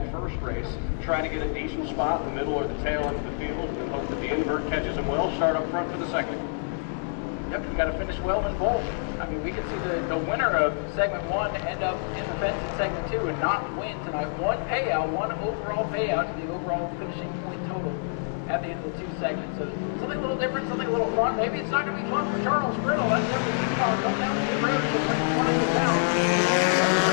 that first race, try to get a decent spot in the middle or the tail end of the field, and hope that the invert catches him well, start up front for the second. Yep, you got to finish well in both. I mean, we could see the winner of segment 1 end up in the fence in segment 2 and not win tonight. One payout, one overall payout to the overall finishing point total at the end of the 2 segments. So something a little different, something a little fun. Maybe it's not going to be fun for Charles Griddle. That's number 2 car coming down the pit road to bring one of the down.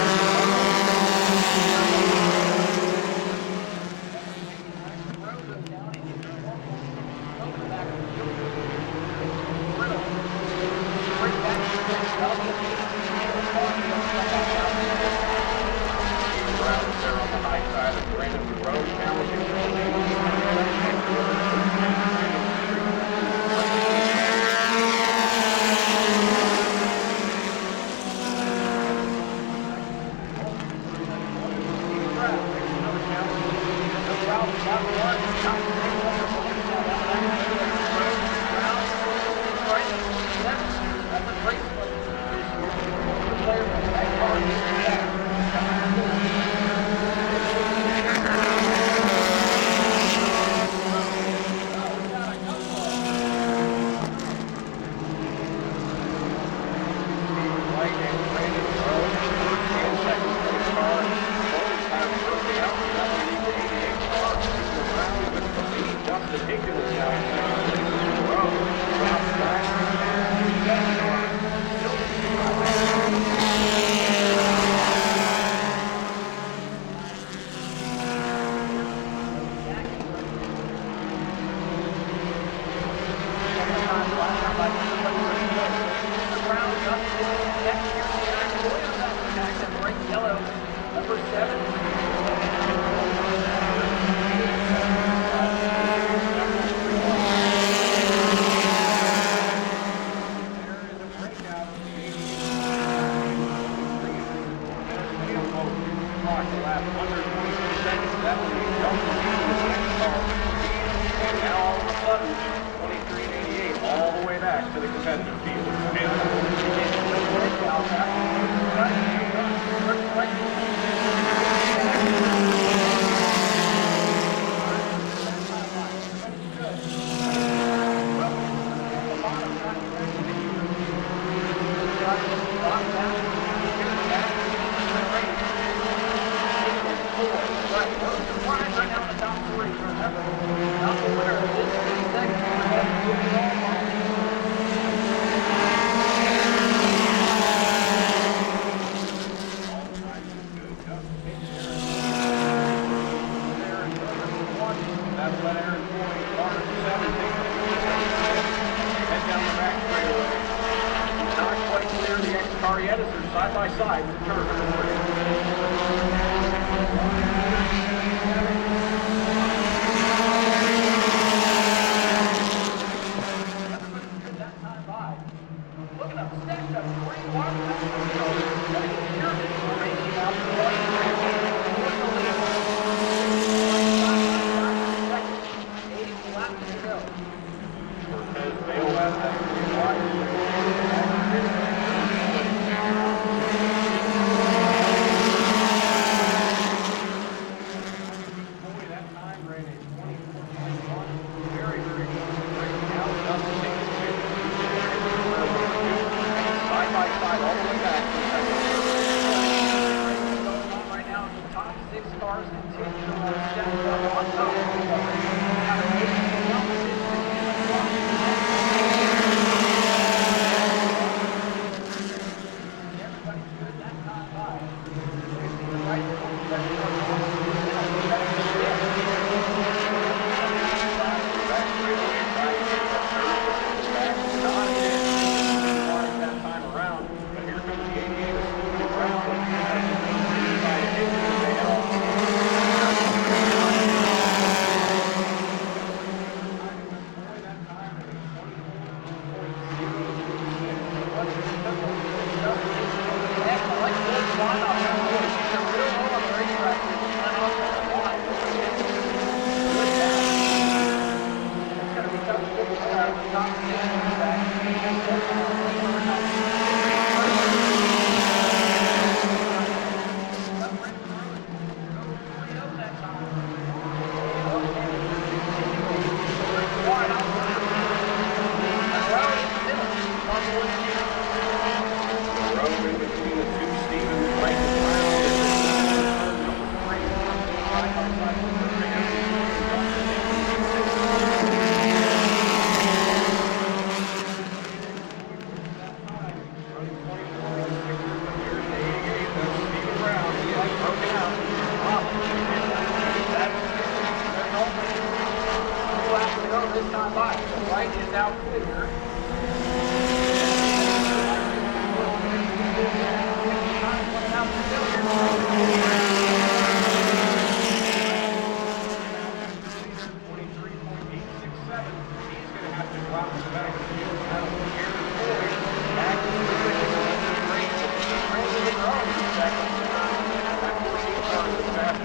This time by. The right is now clear.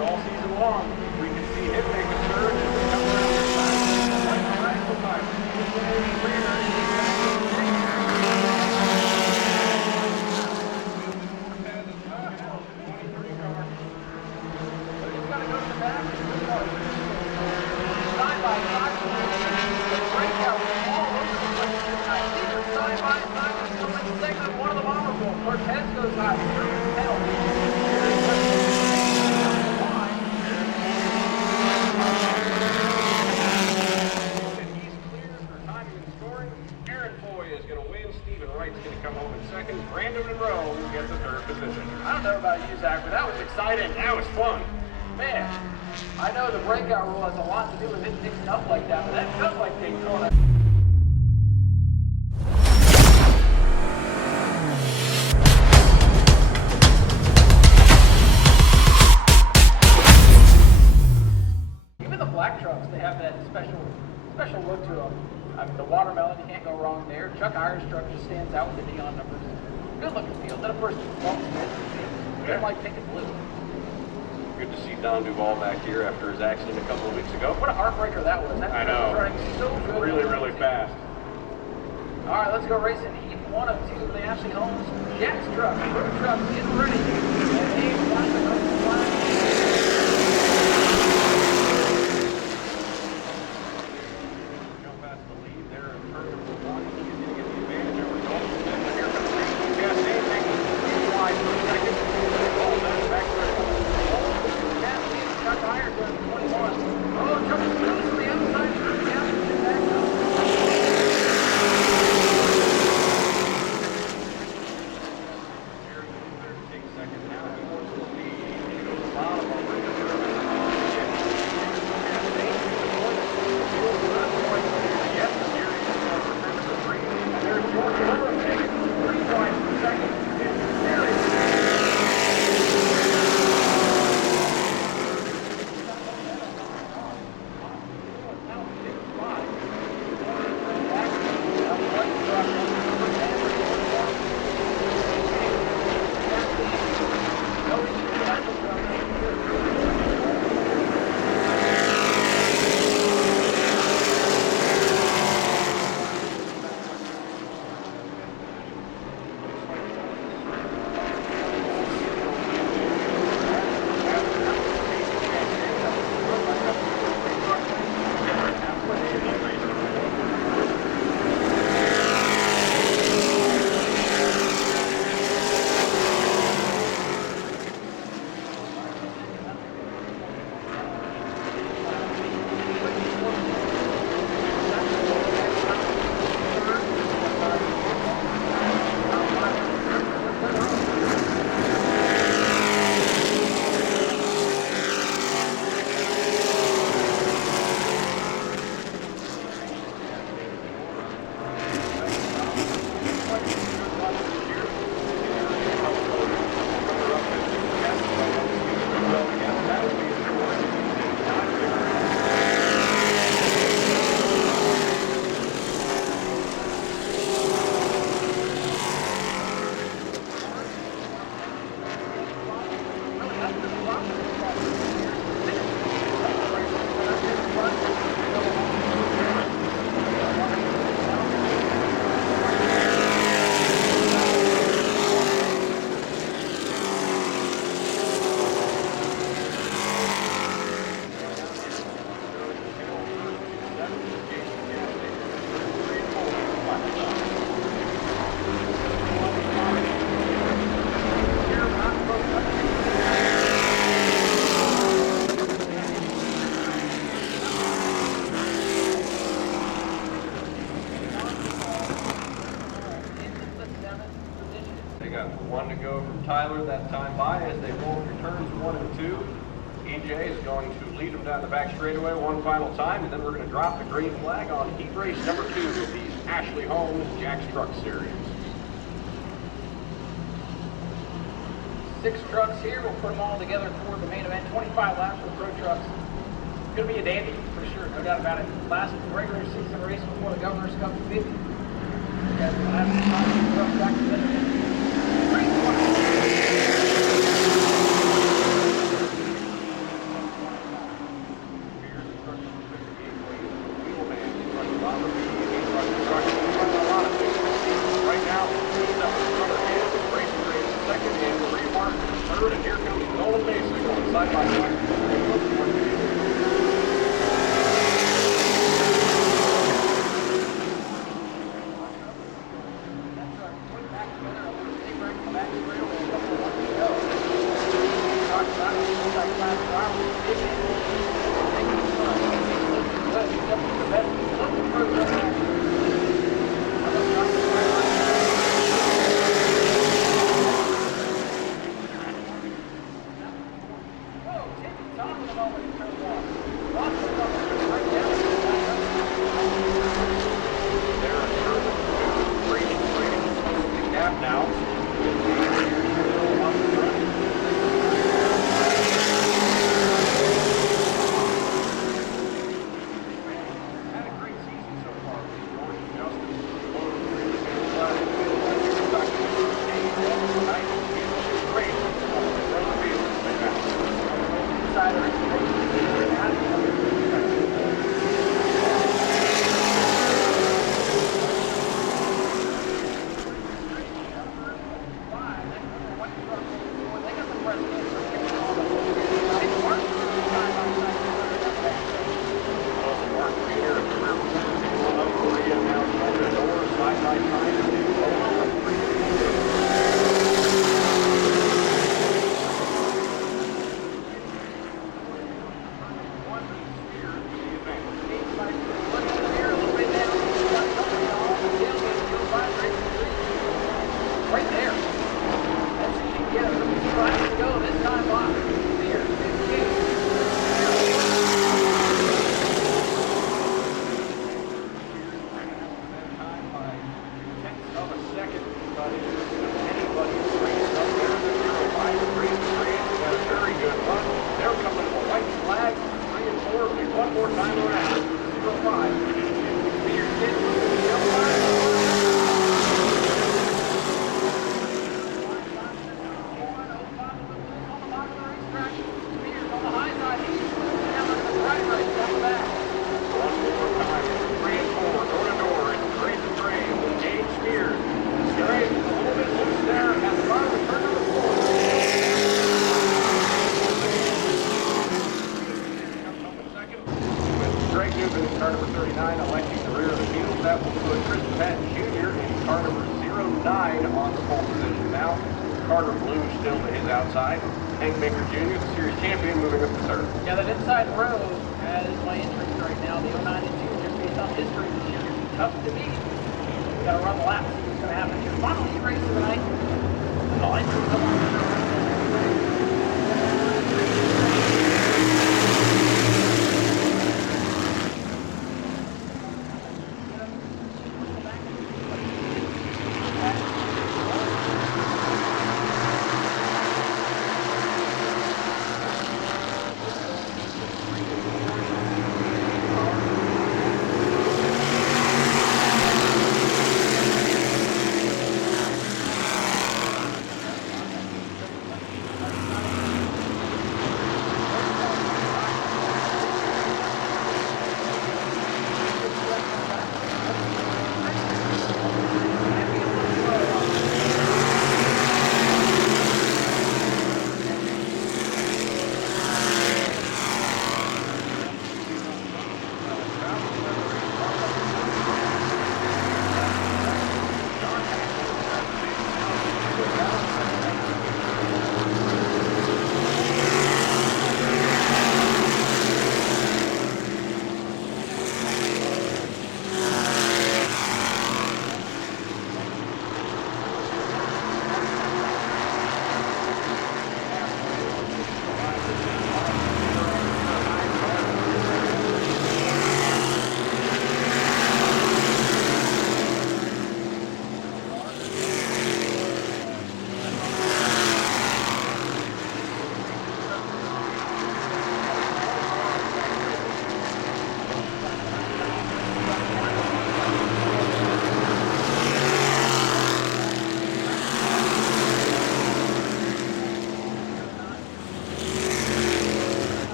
All season long, we can see him make a surge and come around this time. I don't know about you, Zach, but that was exciting. That was fun. Man, I know the breakout rule has a lot to do with it mixing up like that, but that felt like Daytona. Even the black trucks, they have that special look to them. I mean, the watermelon, you can't go wrong there. Chuck Irish truck just stands out with the neon numbers. Good looking field. Then of course, they're like pink and blue. Good to see Don Duvall back here after his accident a couple of weeks ago. What a heartbreaker that was. That I know. was running so good. Really fast. All right, let's go racing heat 1 of 2. The Ashley Holmes Jack's truck. Road truck is ready. And he wants to go to the line. go from Tyler that time by as they roll through turns 1 and 2. EJ is going to lead them down the back straightaway one final time, and then we're going to drop the green flag on heat race number 2 of the Ashley Holmes Jack's Truck Series. 6 trucks here. We'll put them all together for the main event. 25 laps for the pro trucks. It's going to be a dandy for sure, no doubt about it. Last regular season race before the Governor's Cup 50. Guys will have some time to truck back together. Race 3rd, and here comes Golden Mesa going side by side.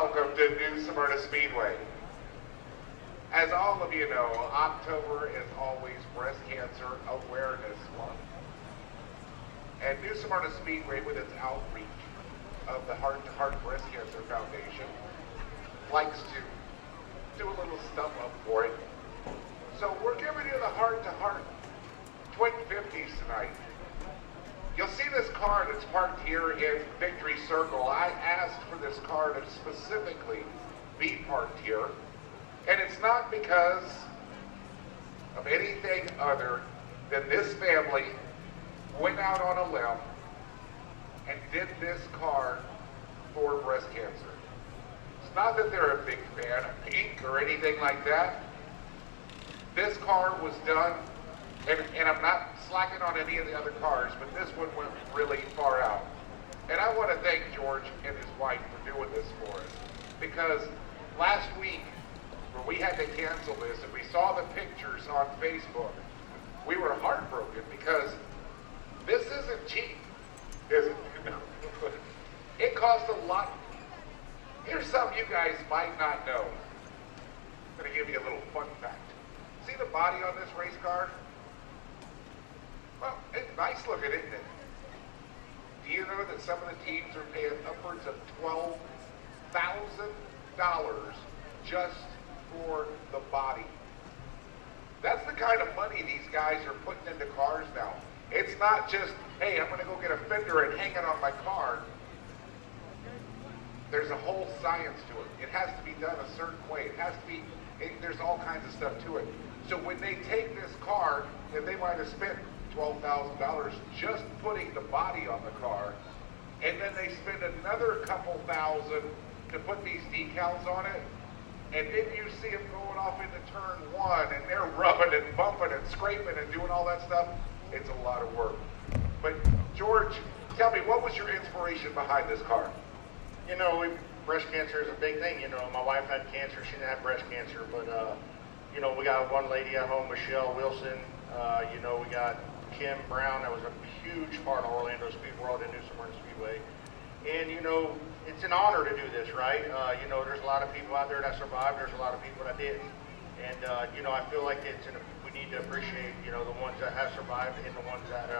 welcome to New Smyrna Speedway. As all of you know, October is always Breast Cancer Awareness Month. And New Smyrna Speedway, with its outreach of the Hart to Hart Breast Cancer Foundation, likes to do a little stuff up for it. So we're giving you the Hart to Hart Twin 50s tonight. You'll see this car that's parked here in Victory Circle. I asked for this car to specifically be parked here. And it's not because of anything other than this family went out on a limb and did this car for breast cancer. It's not that they're a big fan of pink or anything like that. This car was done, and I'm not slacking on any of the other cars, but this one went really far out. And I want to thank George and his wife for doing this for us. Because last week, when we had to cancel this and we saw the pictures on Facebook, we were heartbroken because this isn't cheap, is it? It costs a lot. Here's something you guys might not know. I'm going to give you a little fun fact. See the body on this race car? Well, it's nice looking, isn't it? Do you know that some of the teams are paying upwards of $12,000 just for the body? That's the kind of money these guys are putting into cars now. It's not just, hey, I'm going to go get a fender and hang it on my car. There's a whole science to it. It has to be done a certain way. It has to be, there's all kinds of stuff to it. So when they take this car, and they might have spent $12,000 just putting the body on the car, and then they spend another couple thousand to put these decals on it, and then you see them going off into turn one, and they're rubbing and bumping and scraping and doing all that stuff. It's a lot of work. But George, tell me, what was your inspiration behind this car? You know, breast cancer is a big thing. You know, my wife had cancer. She didn't have breast cancer, but, you know, we got one lady at home, Michelle Wilson. You know, we got Kim Brown. That was a huge part of Orlando Speed World and New Smyrna Speedway. And, you know, it's an honor to do this, right? You know, there's a lot of people out there that survived. There's a lot of people that didn't. And, you know, I feel like we need to appreciate, you know, the ones that have survived and the ones that,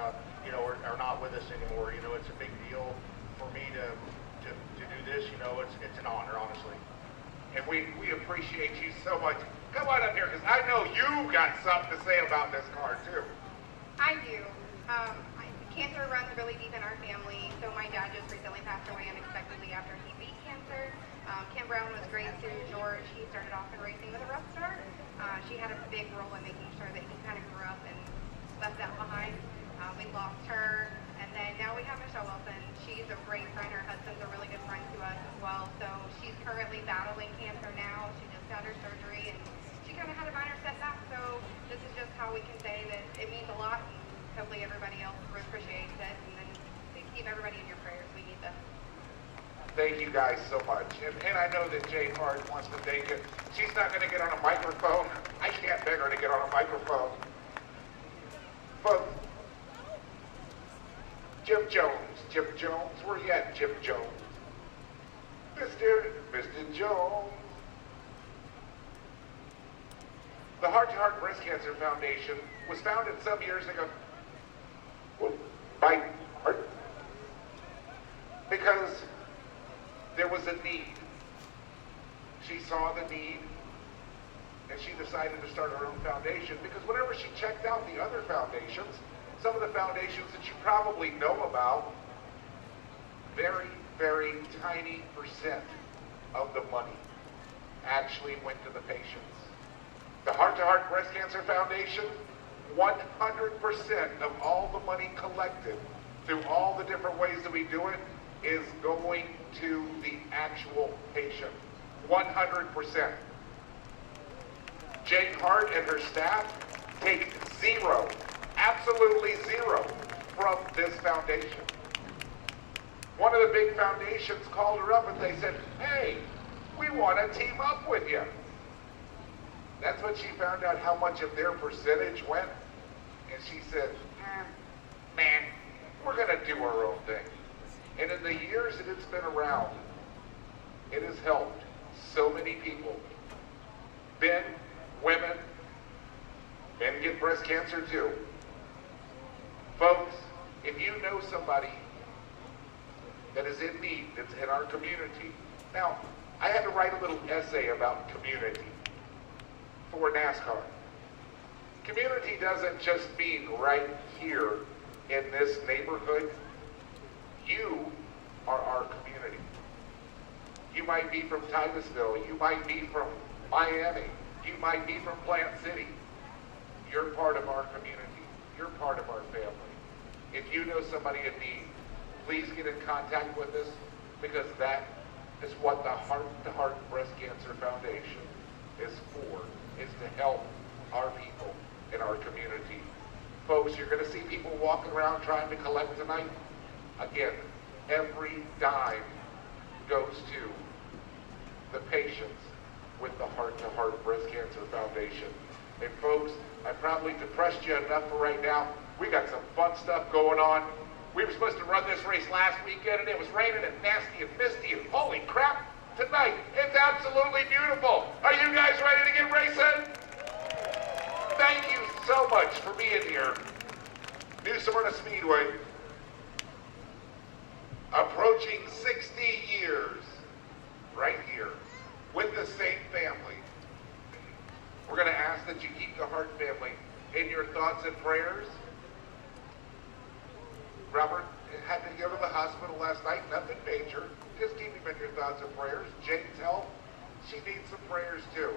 you know, are not with us anymore. You know, it's a big deal for me to do this. You know, it's an honor, honestly. And we appreciate you so much. Come on up here, because I know you got something to say about this car, too. I do. Cancer runs really deep in our family, so my dad just recently passed away unexpectedly after he beat cancer. Kim Brown was great too. George, he started off in racing with a rough start. She had a big role in making sure that he kind of grew up and left that behind. We lost her, and then now we have Michelle Wilson. She's a great friend. Her husband's a really good friend to us as well. So she's currently battling cancer now. She just had her surgery, and she kind of had a minor setback. So this is just how we can say that it means a lot. And hopefully everybody else appreciates it. And then please keep everybody in your prayers. We need them. Thank you guys so much. And I know that Jay Hart wants to thank it. She's not going to get on a microphone. I can't beg her to get on a microphone. But Jim Jones, where you at, Jim Jones? Mr. Jones. The Hart to Hart Breast Cancer Foundation was founded some years ago by Hart because there was a need. She saw the need, and she decided to start her own foundation because whenever she checked out the other foundations, some of the foundations that you probably know about, very, very tiny percent of the money actually went to the patients. The Hart to Hart Breast Cancer Foundation, 100% of all the money collected through all the different ways that we do it is going to the actual patient. 100%. Jane Hart and her staff take zero, absolutely zero, from this foundation. One of the big foundations called her up and they said, hey, we want to team up with you. That's when she found out how much of their percentage went. And she said, man, we're going to do our own thing. And in the years that it's been around, it has helped so many people. Men, women, men get breast cancer too. Folks, if you know somebody that is in need, that's in our community. Now, I had to write a little essay about community for NASCAR. Community doesn't just mean right here in this neighborhood. You are our community. You might be from Titusville, you might be from Miami, you might be from Plant City. You're part of our community. You're part of our family. If you know somebody in need, please get in contact with us, because that is what the Heart to Heart Breast Cancer Foundation is for, is to help our people in our community. Folks, you're going to see people walking around trying to collect tonight. Again, every dime goes to the patients with the Heart to Heart Breast Cancer Foundation. And folks, I probably depressed you enough for right now. We got some fun stuff going on. We were supposed to run this race last weekend, and it was raining and nasty and misty, and holy crap, tonight, it's absolutely beautiful. Are you guys ready to get racing? Thank you so much for being here. New Smyrna Speedway, approaching 60 years right here with the same family. We're going to ask that you keep the Hart family in your thoughts and prayers. Robert had to go to the hospital last night, nothing major. Just keep him in your thoughts and prayers. Jane's health, she needs some prayers too.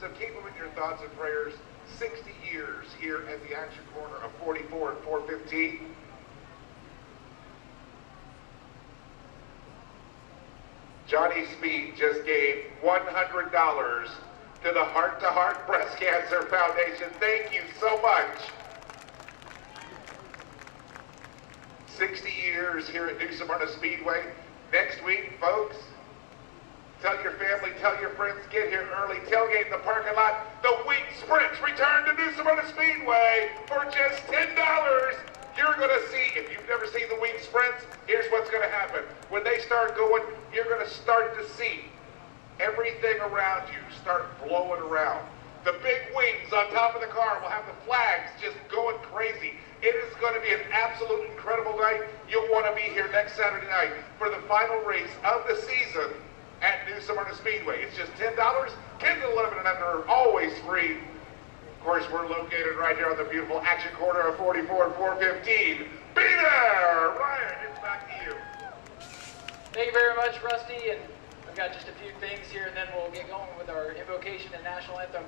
So keep him in your thoughts and prayers. 60 years here at the action corner of 44 and 415. Johnny Speed just gave $100 to the Heart to Heart Breast Cancer Foundation. Thank you so much. 60 years here at New Smyrna Speedway. Next week, folks, tell your family, tell your friends, get here early, tailgate in the parking lot. The Wheat Sprints return to New Smyrna Speedway for just $10. You're going to see, if you've never seen the Wheat Sprints, here's what's going to happen. When they start going, you're going to start to see everything around you start blowing around. The big wings on top of the car will have the flags just going crazy. It is going to be an absolute incredible night. You'll want to be here next Saturday night for the final race of the season at New Smyrna Speedway. It's just $10. Kids 11 and under are always free. Of course, we're located right here on the beautiful action corner of 44 and 415. Be there! Ryan, it's back to you. Thank you very much, Rusty. And we've got just a few things here, and then we'll get going with our invocation and national anthem.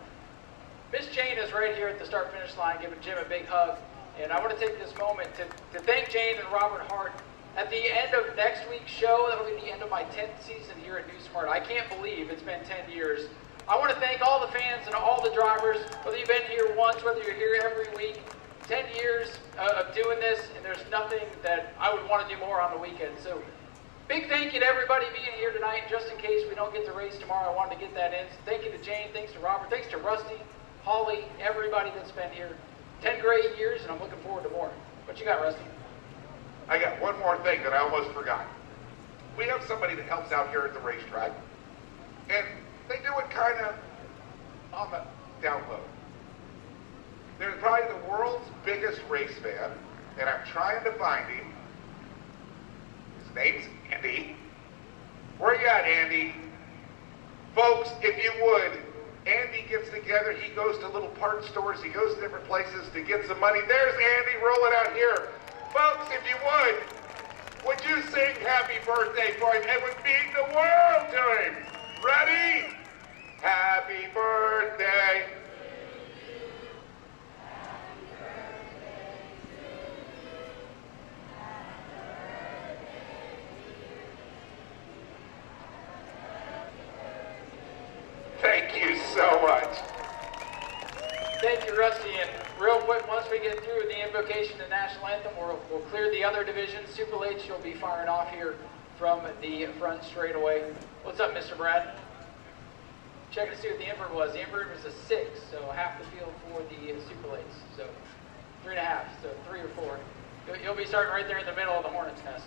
Miss Jane is right here at the start-finish line, giving Jim a big hug. And I want to take this moment to thank Jane and Robert Hart. At the end of next week's show, that'll be the end of my 10th season here at New Smyrna. I can't believe it's been 10 years. I want to thank all the fans and all the drivers, whether you've been here once, whether you're here every week. 10 years of doing this, and there's nothing that I would want to do more on the weekend. So big thank you to everybody being here tonight. Just in case we don't get the race tomorrow, I wanted to get that in. So thank you to Jane, thanks to Robert, thanks to Rusty, Holly, everybody that's been here. 10 great years, and I'm looking forward to more. What you got, Rusty? I got one more thing that I almost forgot. We have somebody that helps out here at the racetrack, and they do it kind of on the down low. They're probably the world's biggest race fan, and I'm trying to find him. His name's Andy. Where you at, Andy? Folks, if you would, Andy gets together, he goes to little part stores, he goes to different places to get some money. There's Andy rolling out here. Folks, if you would you sing happy birthday for him? It would mean the world to him. Ready? Happy birthday. Thank you so much. Thank you, Rusty. And real quick, once we get through the invocation and national anthem, we'll clear the other divisions. Super Lates, you'll be firing off here from the front straightaway. What's up, Mr. Brad? Checking to see what the invert was. The invert was a 6, so half the field for the Super Lates. So 3.5, so 3 or 4. You'll be starting right there in the middle of the hornet's nest.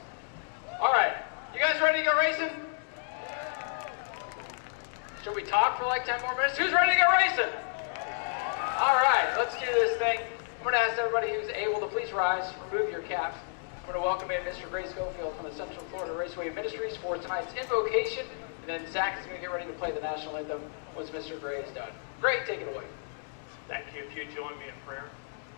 All right, you guys ready to go racing? Should we talk for like 10 more minutes? Who's ready to go racing? All right, let's do this thing. I'm going to ask everybody who's able to please rise, remove your caps. I'm going to welcome in Mr. Gray Schofield from the Central Florida Raceway Ministries for tonight's invocation. And then Zach is going to get ready to play the national anthem once Mr. Gray is done. Gray, take it away. Thank you. If you join me in prayer.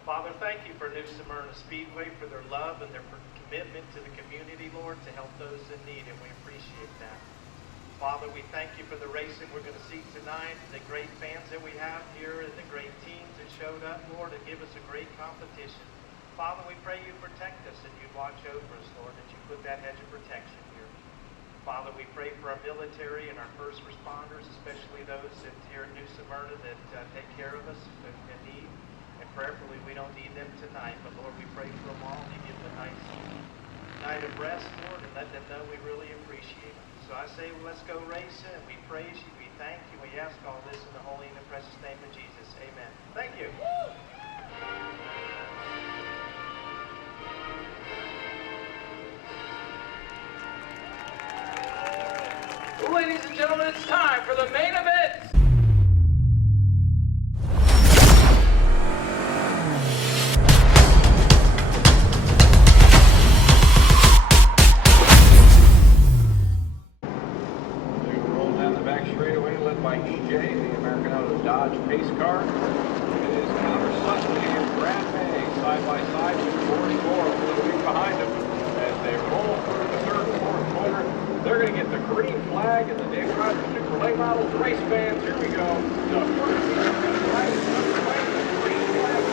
Father, thank you for New Smyrna Speedway, for their love and their commitment to the community, Lord, to help those in need, and we appreciate that. Father, we thank you for the racing we're going to see tonight, the great fans that we have here, and the great teams that showed up, Lord, to give us a great competition. Father, we pray you protect us and you watch over us, Lord, that you put that hedge of protection here. Father, we pray for our military and our first responders, especially those that here in New Smyrna that take care of us in need. And prayerfully, we don't need them tonight, but Lord, we pray for them all to give them a nice night of rest, Lord, and let them know we really appreciate them. So I say, well, let's go racing, and we praise you, we thank you, we ask all this in the holy and the precious name of Jesus. Amen. Thank you. Ladies and gentlemen, it's time for the main event. We roll down the back straightaway, led by EJ, the American out of the Dodge pace car. It is Connor Sutton and Brad May side by side with George Gore a little bit behind them as they roll through the third and fourth corner. They're going to get the green flag and the Dave Rogers Chevrolet Models race fans. Here we go. The first flag is underway. The green flag.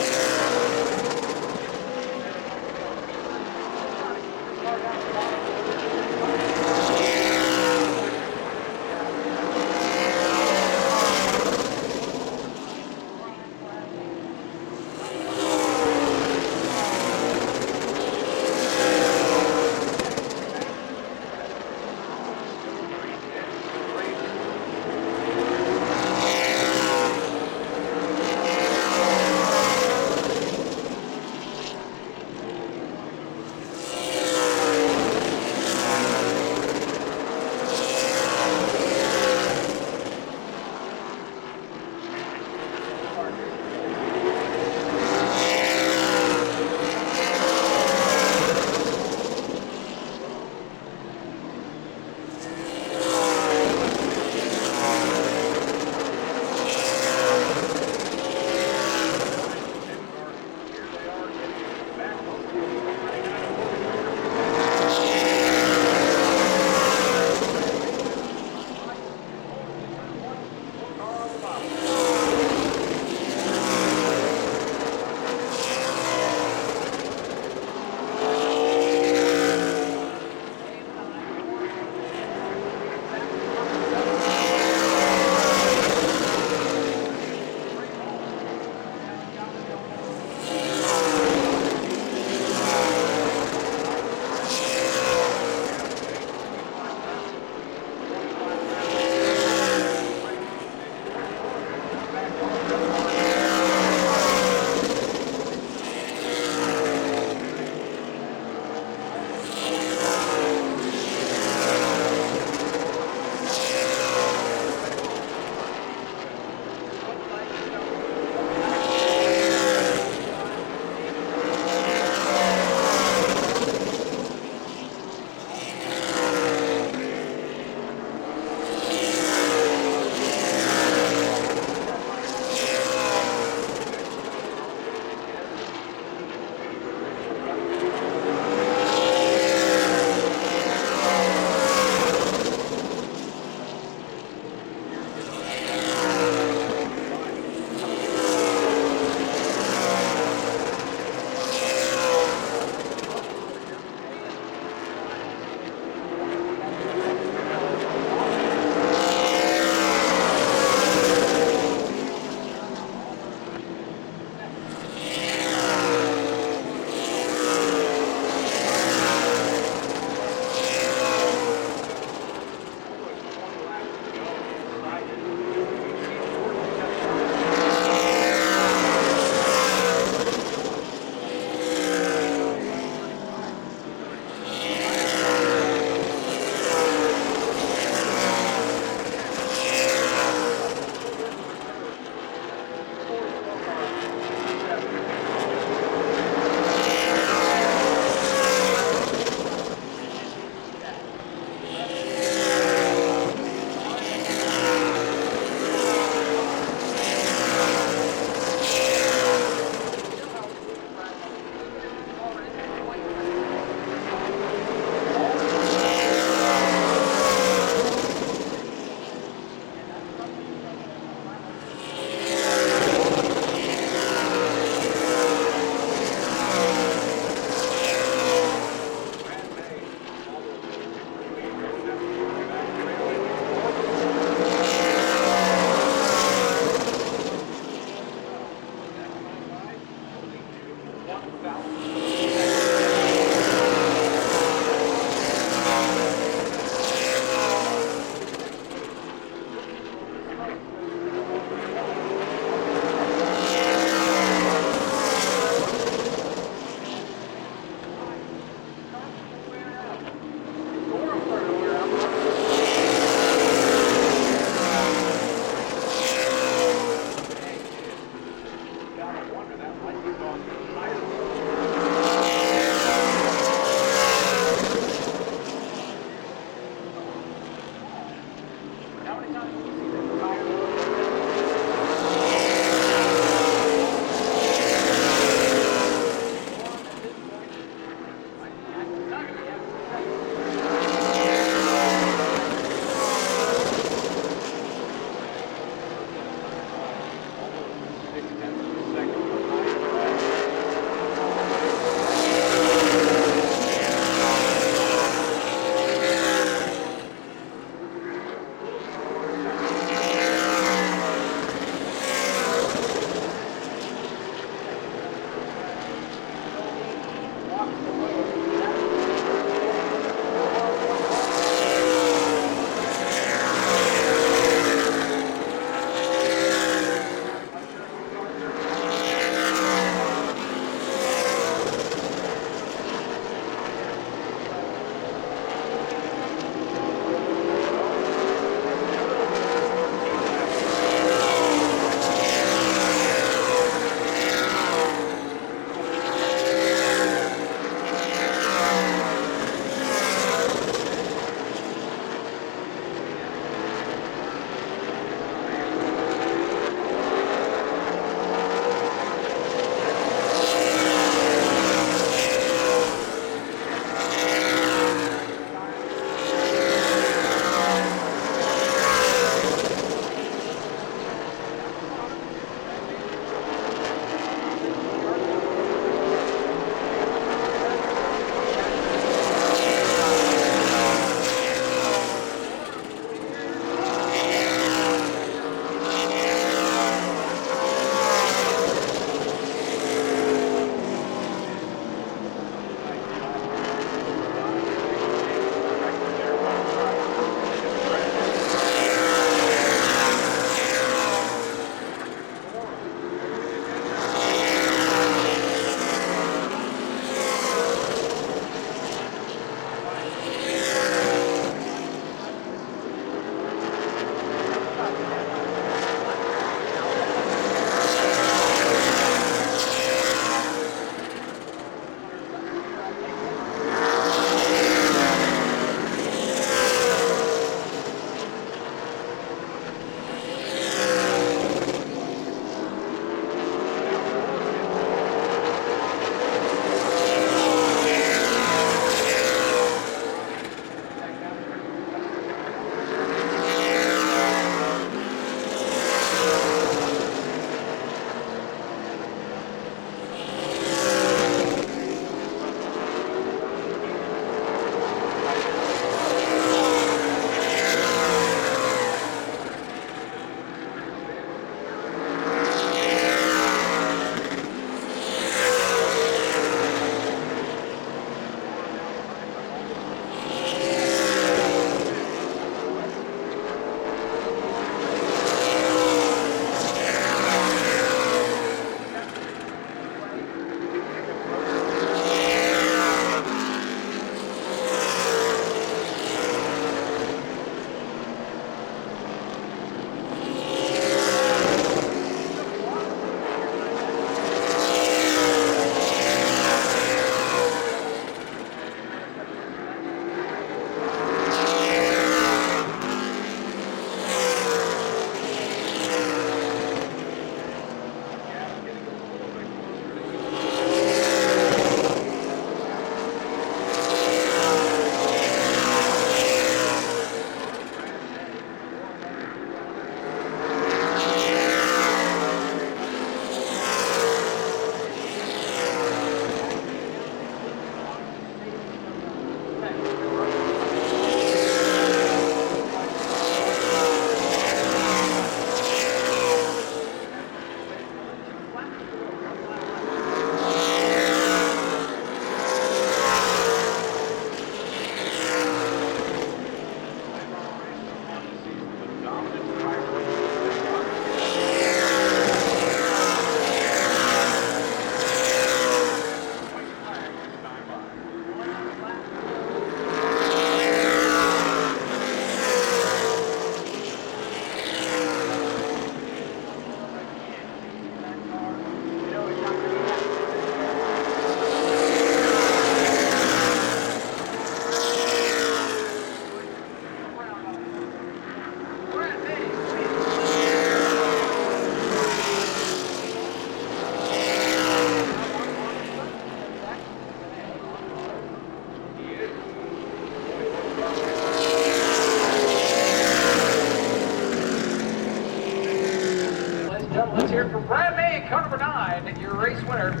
gentlemen, let's hear it from Brad May in car number 9, your race winner.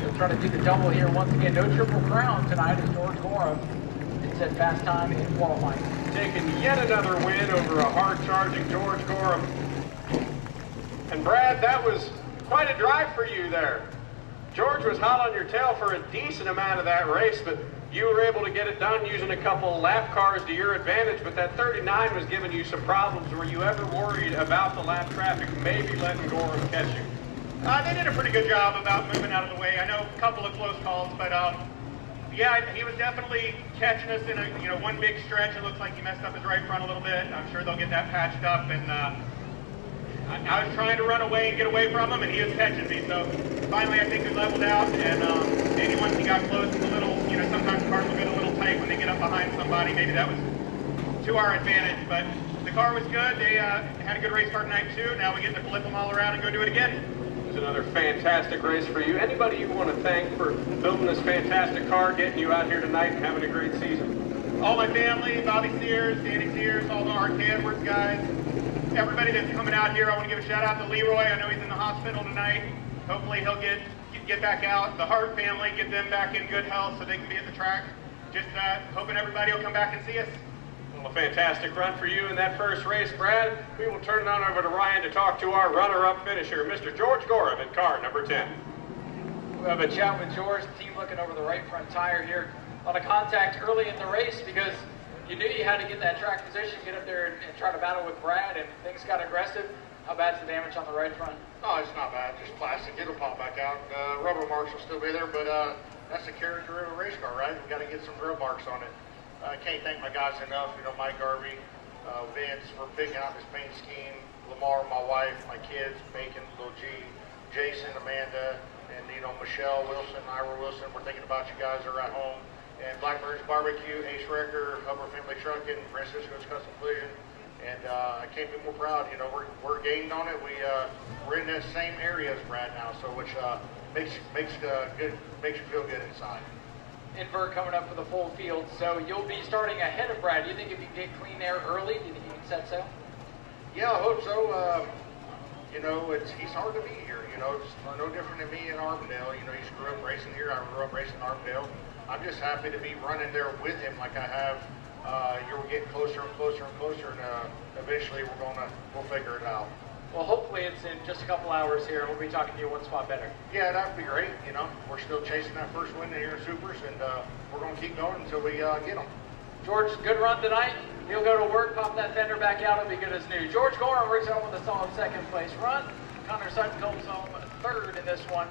He'll try to do the double here once again. No triple crown tonight as George Gorham did set fast time in qualifying. Taking yet another win over a hard-charging George Gorham. And Brad, that was quite a drive for you there. George was hot on your tail for a decent amount of that race, but you were able to get it done using a couple lap cars to your advantage, but that 39 was giving you some problems. Were you ever worried about the lap traffic maybe letting Gorham catch you? They did a pretty good job about moving out of the way. I know a couple of close calls, but yeah, he was definitely catching us in a one big stretch. It looks like he messed up his right front a little bit. I'm sure they'll get that patched up, and I was trying to run away and get away from him, and he was catching me. So finally, I think we leveled out, and maybe once he got close, it's a little, sometimes cars will get a little tight when they get up behind somebody. Maybe that was to our advantage, but the car was good. They had a good race car tonight too. Now we get to flip them all around and go do it again. It was another fantastic race for you. Anybody you want to thank for building this fantastic car, getting you out here tonight and having a great season? All my family, Bobby Sears, Danny Sears, all the RK Edwards guys, everybody that's coming out here. I want to give a shout out to Leroy. I know he's in the hospital tonight. Hopefully he'll get back out. The Hart family, get them back in good health so they can be at the track. Just hoping everybody will come back and see us. Well, a fantastic run for you in that first race, Brad. We will turn it on over to Ryan to talk to our runner-up finisher, Mr. George Gorham in car number 10. We'll have a chat with George, the team looking over the right front tire here. A lot of contact early in the race because you knew you had to get that track position, get up there and try to battle with Brad, and things got aggressive. How bad's the damage on the right front? Oh, it's not bad. Just plastic. It'll pop back out. Rubber marks will still be there, but that's the character of a race car, right? We got to get some real marks on it. I can't thank my guys enough. Mike Garvey, Vince for picking out this paint scheme, Lamar, my wife, my kids, Bacon, Lil G, Jason, Amanda, and Michelle Wilson, Ira Wilson. We're thinking about you guys are at home. And Blackbird's Barbecue, Ace Wrecker, Hubbard Family Trucking, Francisco's Custom Collision. And I can't be more proud. We're gained on it. We're in the same area as Brad now, so which makes you feel good inside. Invert coming up for the full field, so you'll be starting ahead of Brad. Do you think if you can get clean air early, do you think you can set sail? Yeah, I hope so. He's hard to beat here. It's no different than me in Arbondale. He grew up racing here. I grew up racing in Arbondale. I'm just happy to be running there with him like I have. We're getting closer and closer and closer, and eventually we'll figure it out. Well, hopefully it's in just a couple hours here, and we'll be talking to you one spot better. Yeah, that'd be great. We're still chasing that first win here in Supers, and we're going to keep going until we get them. George, good run tonight. He'll go to work, pop that fender back out, it'll be good as new. George Gorham brings home with a solid second place run. Connor Sutton comes home third in this one.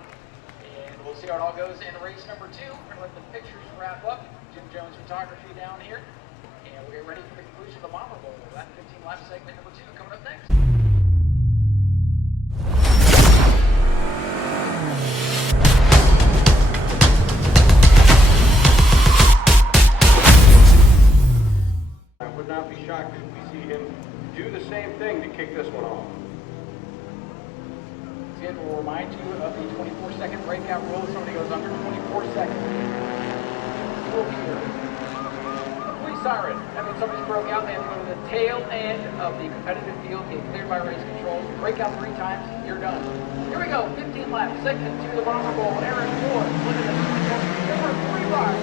And we'll see how it all goes in race number 2. We're going to let the pictures wrap up. Jim Jones Photography down here. And we'll get ready for the conclusion of the Bomber Bowl. That 15-lap segment number 2 coming up next. I would not be shocked if we see him do the same thing to kick this one off. Again, we'll remind you of the 24-second breakout rule. If somebody goes under 24 seconds, we'll be here. Police siren. That means somebody's broke out. They have to go to the tail end of the competitive field, get cleared by race control. Break out 3 times, you're done. Here we go. 15 laps. Segment 2 of the Bomber Bowl. Aaron Ford, winning the number 3 ride.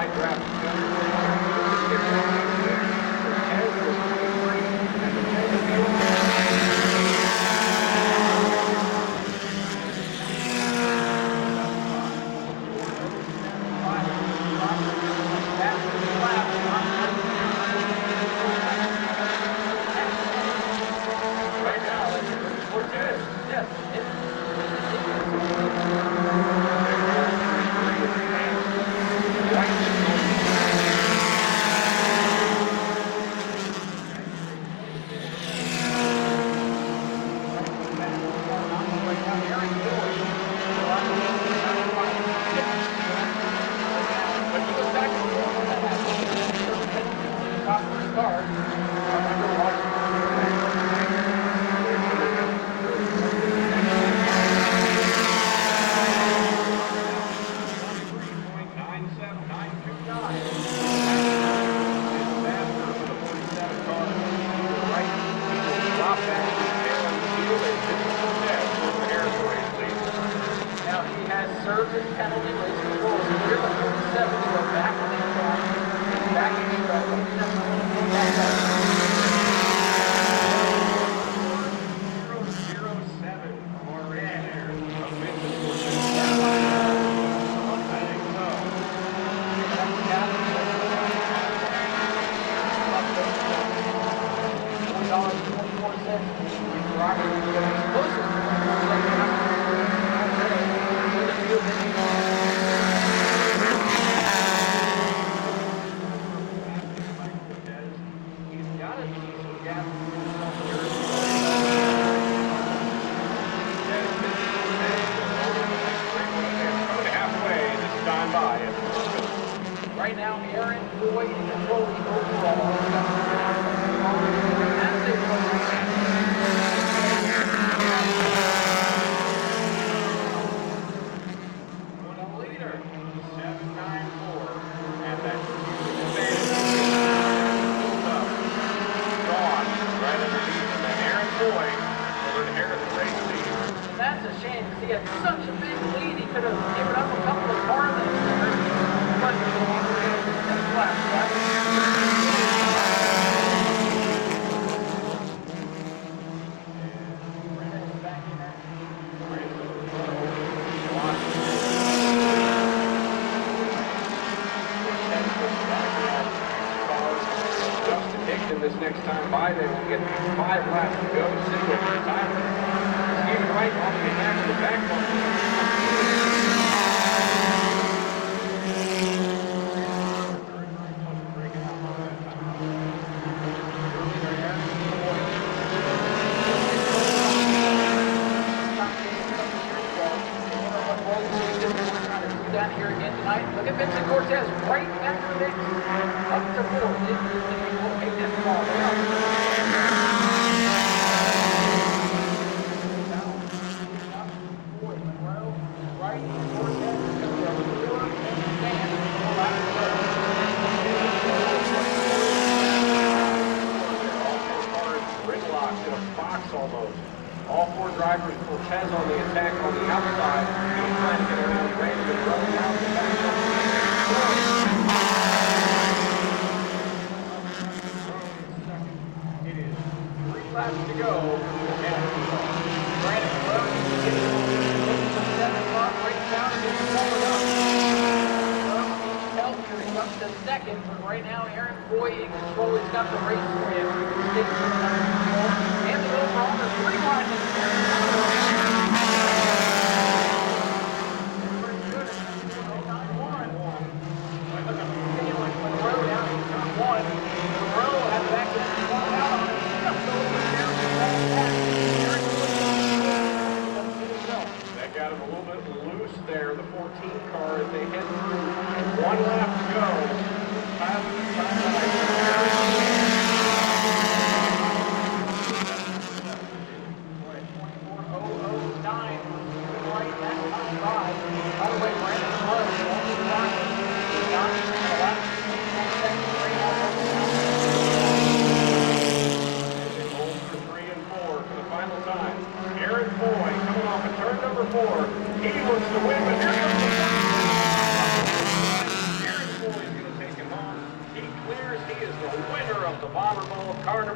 side draft. This next time by, they will get 5 laps to go. Single time. Steve Wright on the attack of the back one. Down here again tonight. Look at Vincent Cortez right after the mix. Up to 4. Take this ball down. Right, Cortez is going to be over the door and stand. 4 laps to go. Gridlocked in a box almost. All 4 drivers, Cortez on the attack on the outside. He's trying to get around Brandon and running out the back. It is 3 laps to go. And Brandon Rose is getting the 7 car right down and it's rolling up. He's healthier. He's up to second, but right now Aaron Boy in control. He's got the race for you. And the overall, there's 3 lines in there, the 14 car, as they head through. 1 lap to go.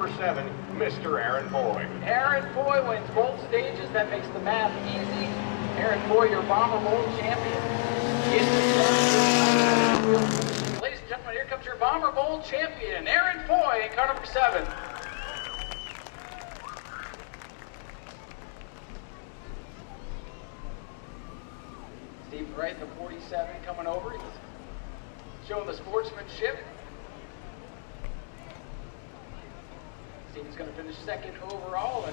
number 7, Mr. Aaron Foy. Aaron Foy wins both stages. That makes the math easy. Aaron Foy, your Bomber Bowl champion. Ladies and gentlemen, here comes your Bomber Bowl champion, Aaron Foy, in car number 7. Steve Wright, the 47, coming over. He's showing the sportsmanship. Steve's going to finish second overall.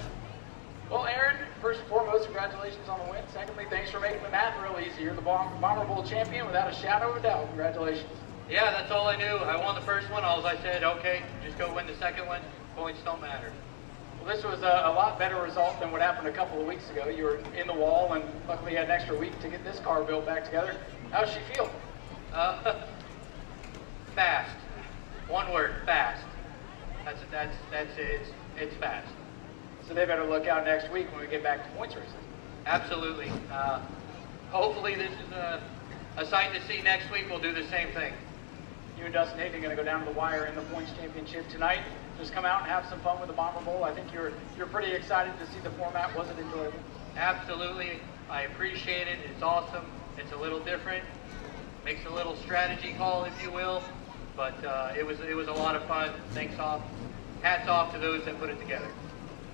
Well, Aaron, first and foremost, congratulations on the win. Secondly, thanks for making the math real easy. You're the Bomber Bowl champion without a shadow of a doubt. Congratulations. Yeah, that's all I knew. I won the first one. All I said, okay, just go win the second one. Points don't matter. Well, this was a lot better result than what happened a couple of weeks ago. You were in the wall, and luckily you had an extra week to get this car built back together. How's she feel? Fast. One word, fast. That's it. It's fast. So they better look out next week when we get back to points races. Absolutely. Hopefully this is a sight to see next week. We'll do the same thing. You and Dustin Hayden are going to go down to the wire in the points championship tonight. Just come out and have some fun with the Bomber Bowl. I think you're pretty excited to see the format. Was it enjoyable? Absolutely. I appreciate it. It's awesome. It's a little different. Makes a little strategy call, if you will. But it was a lot of fun. Hats off to those that put it together.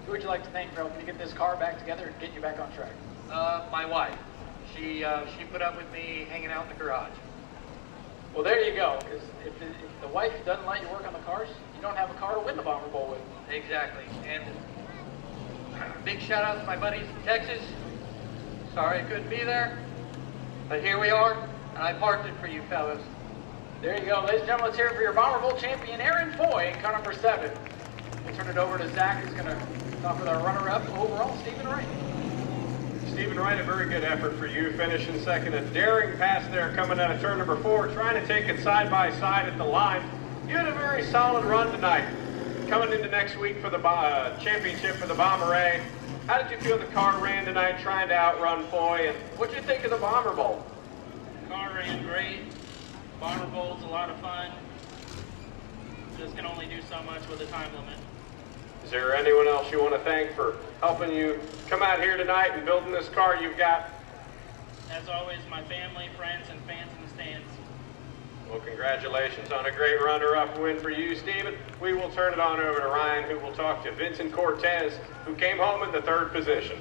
Who would you like to thank for helping to get this car back together and get you back on track? My wife. She put up with me hanging out in the garage. Well, there you go. Because if the wife doesn't let you work on the cars, you don't have a car to win the Bomber Bowl with. Exactly. And big shout out to my buddies from Texas. Sorry I couldn't be there, but here we are, and I parked it for you fellas. There you go. Ladies and gentlemen, let's hear it for your Bomber Bowl champion, Aaron Foy, in car number 7. We'll turn it over to Zach, who's going to talk with our runner-up overall, Stephen Wright. Stephen Wright, a very good effort for you, finishing second. A daring pass there coming out of turn number 4, trying to take it side by side at the line. You had a very solid run tonight. Coming into next week for the championship for the Bomber A. How did you feel the car ran tonight, trying to outrun Foy, and what did you think of the Bomber Bowl? Car ran great. Bomber Bowl's a lot of fun. Just can only do so much with a time limit. Is there anyone else you want to thank for helping you come out here tonight and building this car you've got? As always, my family, friends, and fans in the stands. Well, congratulations on a great runner-up win for you, Stephen. We will turn it on over to Ryan, who will talk to Vincent Cortez, who came home in the 3rd position.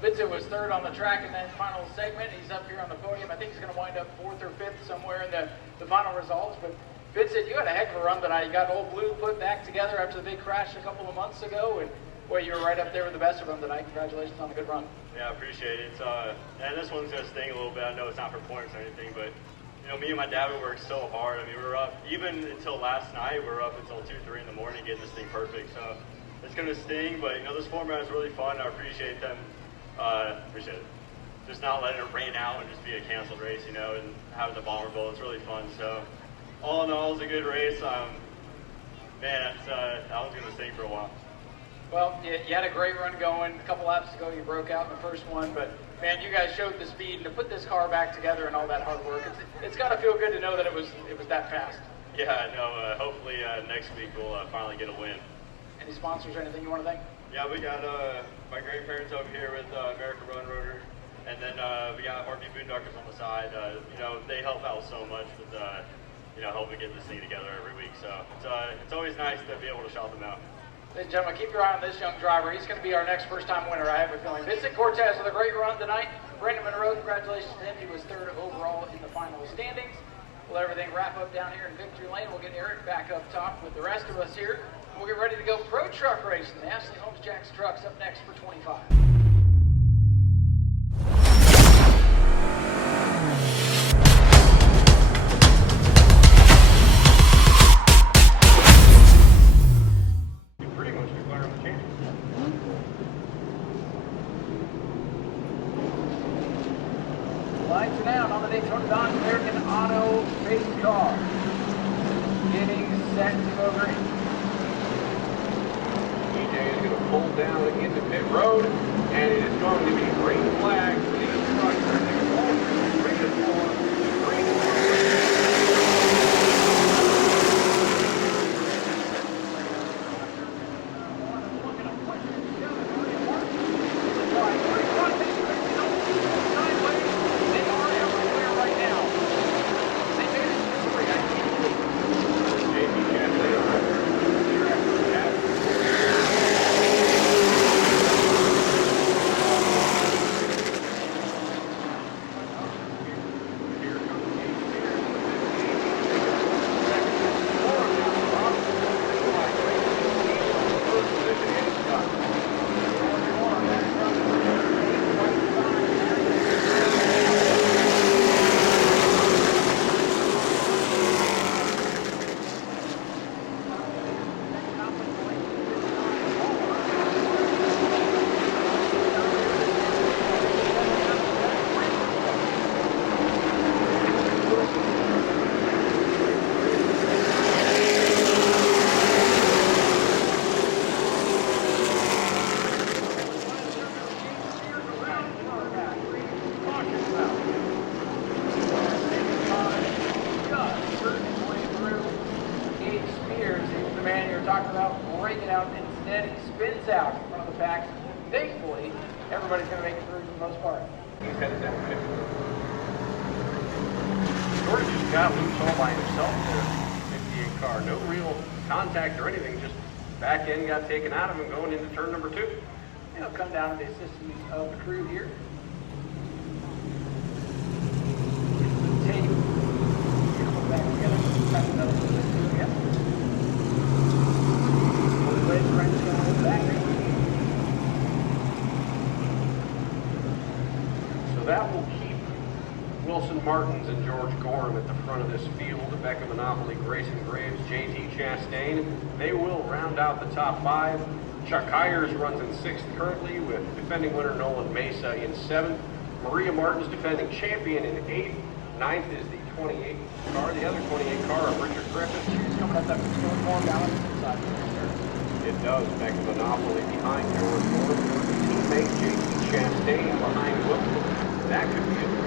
Vincent was 3rd on the track in that final segment. He's up here on the podium. I think he's going to wind up 4th or 5th somewhere in the final results. But Vincent, you had a heck of a run tonight. You got Old Blue put back together after the big crash a couple of months ago, and boy, you were right up there with the best of them tonight. Congratulations on a good run. Yeah, I appreciate it. And this one's going to sting a little bit. I know it's not for points or anything, but you know, me and my dad, we worked so hard. I mean, we were up, even until last night, we were up until 2, 3 in the morning getting this thing perfect. So it's going to sting, but you know, this format is really fun. I appreciate them. Appreciate it. Just not letting it rain out and just be a canceled race, you know, and having the Bomber Bowl. It's really fun. So all in all, it's a good race. Man, that one's going to sting for a while. Well, you had a great run going. A couple laps ago, you broke out in the first one, but man, you guys showed the speed to put this car back together and all that hard work. It's got to feel good to know that it was that fast. Yeah, no. Hopefully next week we'll finally get a win. Any sponsors or anything you want to thank? Yeah, we got my grandparents over here with America Run Rotor, and then we got RV Boondockers on the side. You know, they help out so much with you know, helping get this thing together every week. So it's always nice to be able to shout them out. Ladies and gentlemen, keep your eye on this young driver. He's going to be our next first-time winner, I have a feeling. Vincent Cortez with a great run tonight. Brandon Monroe, congratulations to him. He was 3rd overall in the final standings. We'll let everything wrap up down here in Victory Lane. We'll get Eric back up top with the rest of us here. We'll get ready to go pro truck racing. The Ashley Holmes Jacks trucks up next for 25. Lights are down on the Daytona Dodge American Auto race car. Getting set to go green. DJ is going to pull down into pit road, and it is going to be green flag for the instructor. I think it's all 3 to 4. Green flag. talking about, breaking out, and instead he spins out in front of the pack. Thankfully, everybody's going to make it through for the most part. He's headed down 50. George just got loose all by himself there. 58 car. No real contact or anything. Just back end got taken out of him going into turn number 2. And he'll come down to the assistance of the crew here. Tape. Come back together. Tighten it up a little bit too again. The blade wrench going in the back there. So that will keep Wilson Martins and George Gorham at the front of this field. The Becca Monopoly, Grayson Graves, JT Chastain. They will round out the top 5. Chuck Hires runs in 6th currently, with defending winner Nolan Mesa in 7th. Maria Martins defending champion in 8th. 9th is the 28 car. The other 28 car of Richard Griffith. She's coming up that going more balance inside. It does. Becca Monopoly behind George Gorham. Teammate JT Chastain behind Wilson. That could be interesting.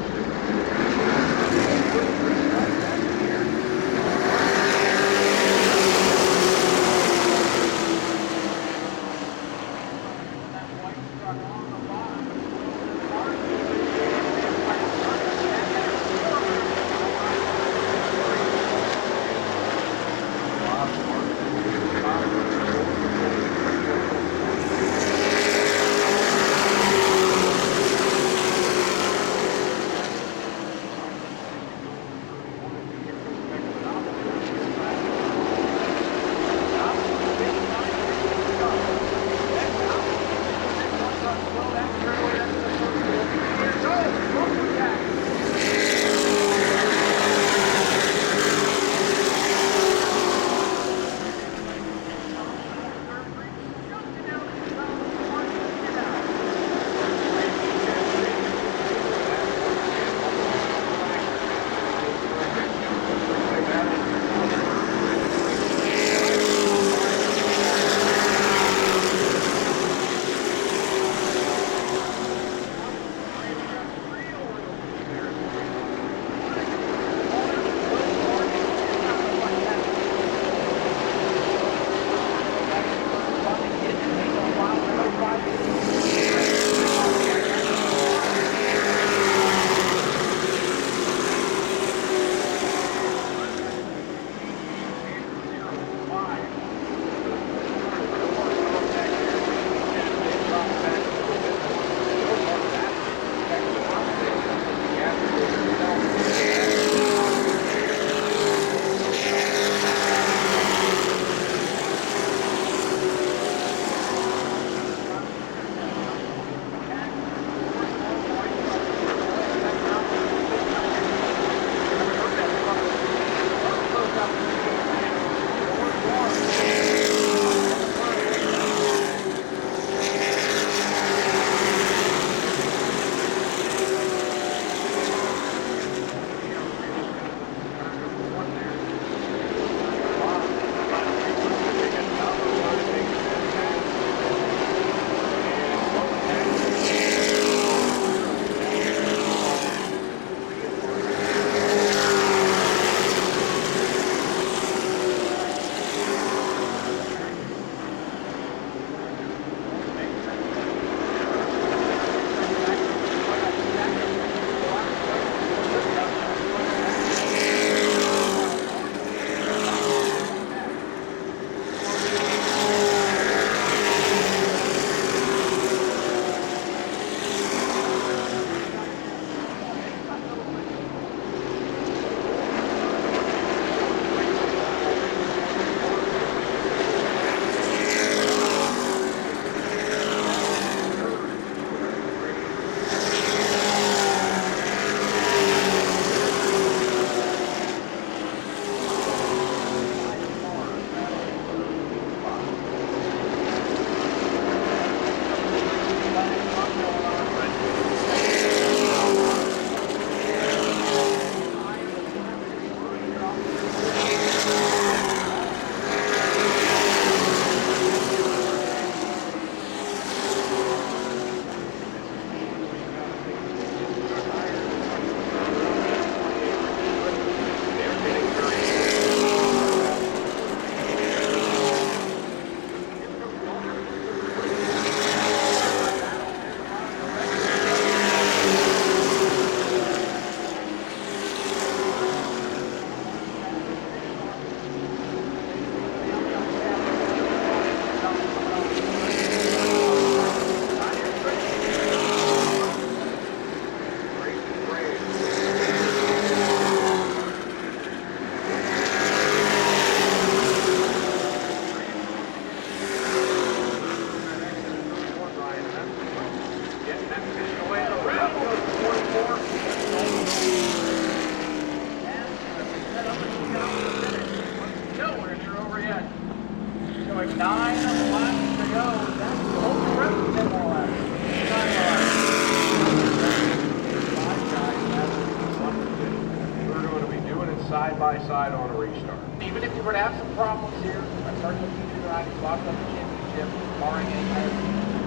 side by side on a restart. Even if you were to have some problems here, I started with you tonight, he's locked up the championship, barring any kind of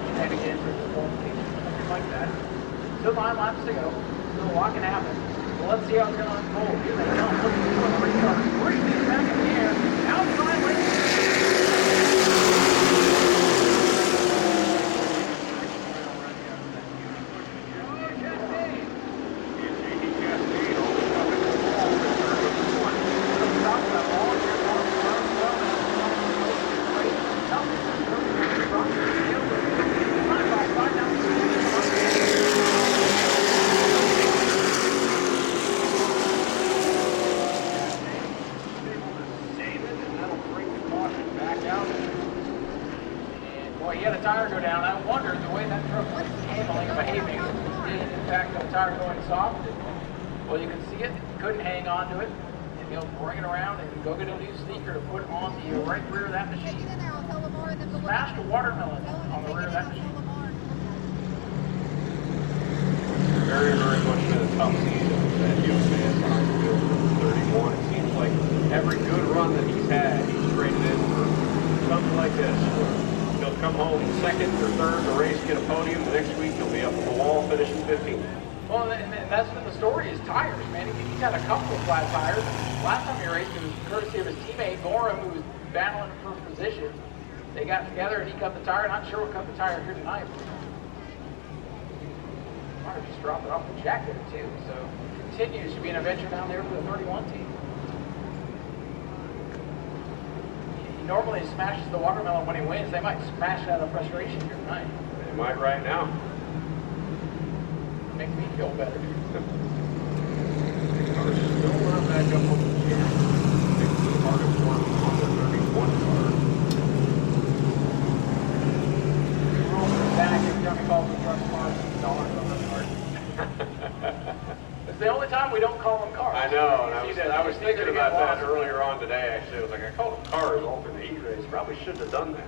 shenanigans or disqualification, something like that. Still 9 laps to go. Still a lot can happen. Well, let's see how it's going to unfold. Here they come. Look at this one. Restart. Breathing back in the air. Outside lane. Well, you can see it, couldn't hang on to it, and he'll bring it around and go get a new sneaker to put on the right rear of that machine. Smashed a watermelon on the rear of that machine. Very, very much been a tough season for that young man behind the wheel for 31. It seems like every good run that he's had, he's traded in for something like this. He'll come home second or third in the race, get a podium. The next week he'll be up on the wall, finishing 15th. Well, and that's been the story, is tires, man. He's had a couple of flat tires. Last time he raced, it was courtesy of his teammate, Gorham, who was battling for first position. They got together and he cut the tire. Not sure what cut the tire here tonight. Might have just dropped it off the jacket, too. So, continues to be an adventure down there for the 31 team. He normally smashes the watermelon when he wins. They might smash it out of frustration here tonight. They might right now. Makes me feel better. Car's still not back up on the chair. Big part of work on the 31 car. We roll back every time he calls the truck cars and dollars on the card. It's the only time we don't call them cars. I know, and I was thinking about that earlier on today, actually. I was like, I called them cars all through the heat race. Probably shouldn't have done that.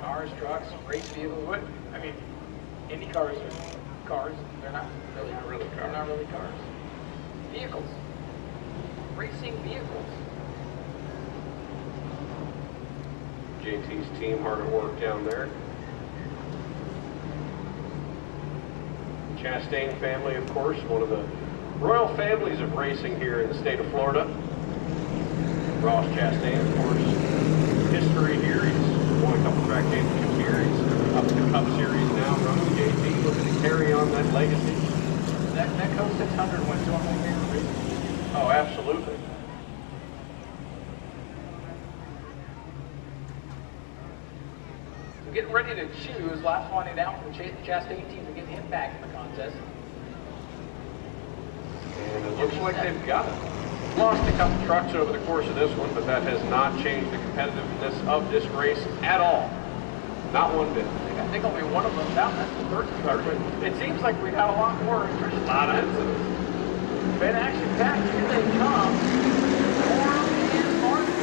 Cars, trucks, race vehicles. What? I mean, Indy cars are cars. They're not really cars. They're not really cars. Vehicles. Racing vehicles. JT's team hard at work down there. Chastain family, of course, one of the royal families of racing here in the state of Florida. Ross Chastain, of course, history here. He's won a couple track championships here. He's up to the Cup Series now, running JT, looking to carry on that legacy. That Coast 600 went to one of my favorite races. Oh, absolutely. So getting ready to choose, last one down for the Chastain team to get him back in the contest. And it looks like they've got it. Lost a couple trucks over the course of this one, but that has not changed the competitiveness of this race at all. Not one bit. I think only one of them down. That's the third car. It seems like we've had a lot more. A lot of incidents. Ben action back. Here they come. Gorham and Martin.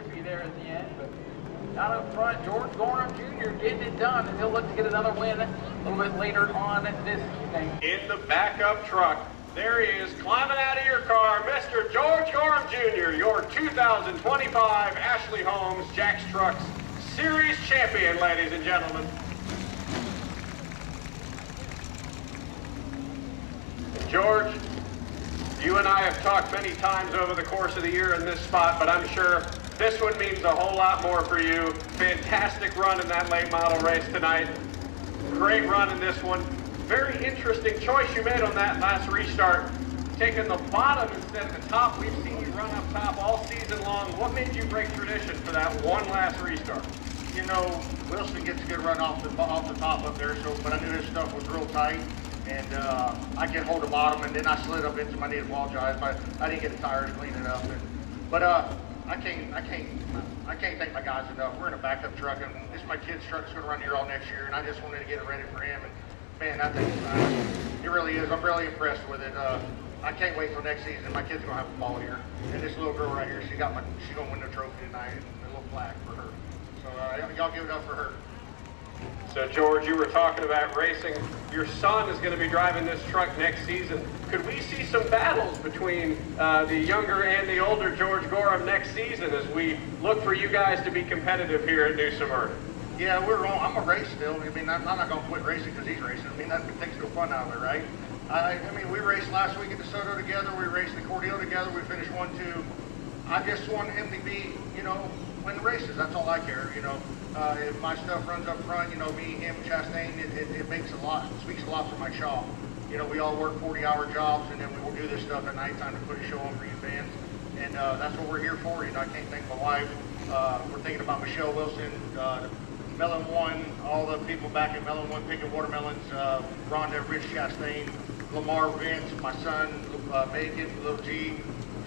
chippy there at the end, but down up front, George Gorham Jr. getting it done, and he'll look to get another win a little bit later on this evening. In the backup truck, there he is, climbing out of your car, Mr. George Gorham Jr., your 2025 Ashley Holmes Jack's Trucks Series champion, ladies and gentlemen. George, you and I have talked many times over the course of the year in this spot, but I'm sure this one means a whole lot more for you. Fantastic run in that late model race tonight. Great run in this one. Very interesting choice you made on that last restart. Taking the bottom instead of the top. We've seen you run up top all season long. What made you break tradition for that one last restart? You know, Wilson gets a good run off the top up there, so but I knew his stuff was real tight. And I get hold of the bottom, and then I slid up into my knee. Apologize, but I didn't get the tires clean enough. But I can't thank my guys enough. We're in a backup truck, and this is my kid's truck. It's going to run here all next year, and I just wanted to get it ready for him. And man, I think it really is. I'm really impressed with it. I can't wait till next season. My kid's going to have a ball here, and this little girl right here, she's going to win the trophy tonight. A little plaque for her. So y'all give it up for her. So George, you were talking about racing. Your son is going to be driving this truck next season. Could we see some battles between the younger and the older George Gorham next season as we look for you guys to be competitive here at New Smyrna? Yeah, I'm a race still. I mean, I'm not going to quit racing because he's racing. I mean, that takes no fun out of it, right? I mean, we raced last week at DeSoto together. We raced the Cordeo together. We finished 1-2. I just want him to be, win the races. That's all I care, If my stuff runs up front, me, him, Chastain, it makes speaks a lot for my shop. We all work 40-hour jobs, and then we will do this stuff at nighttime to put a show on for you fans. And that's what we're here for. I can't thank my wife. We're thinking about Michelle Wilson, Melon One, all the people back at Melon One picking watermelons, Rhonda, Rich Chastain, Lamar, Vince, my son, Megan, Little G,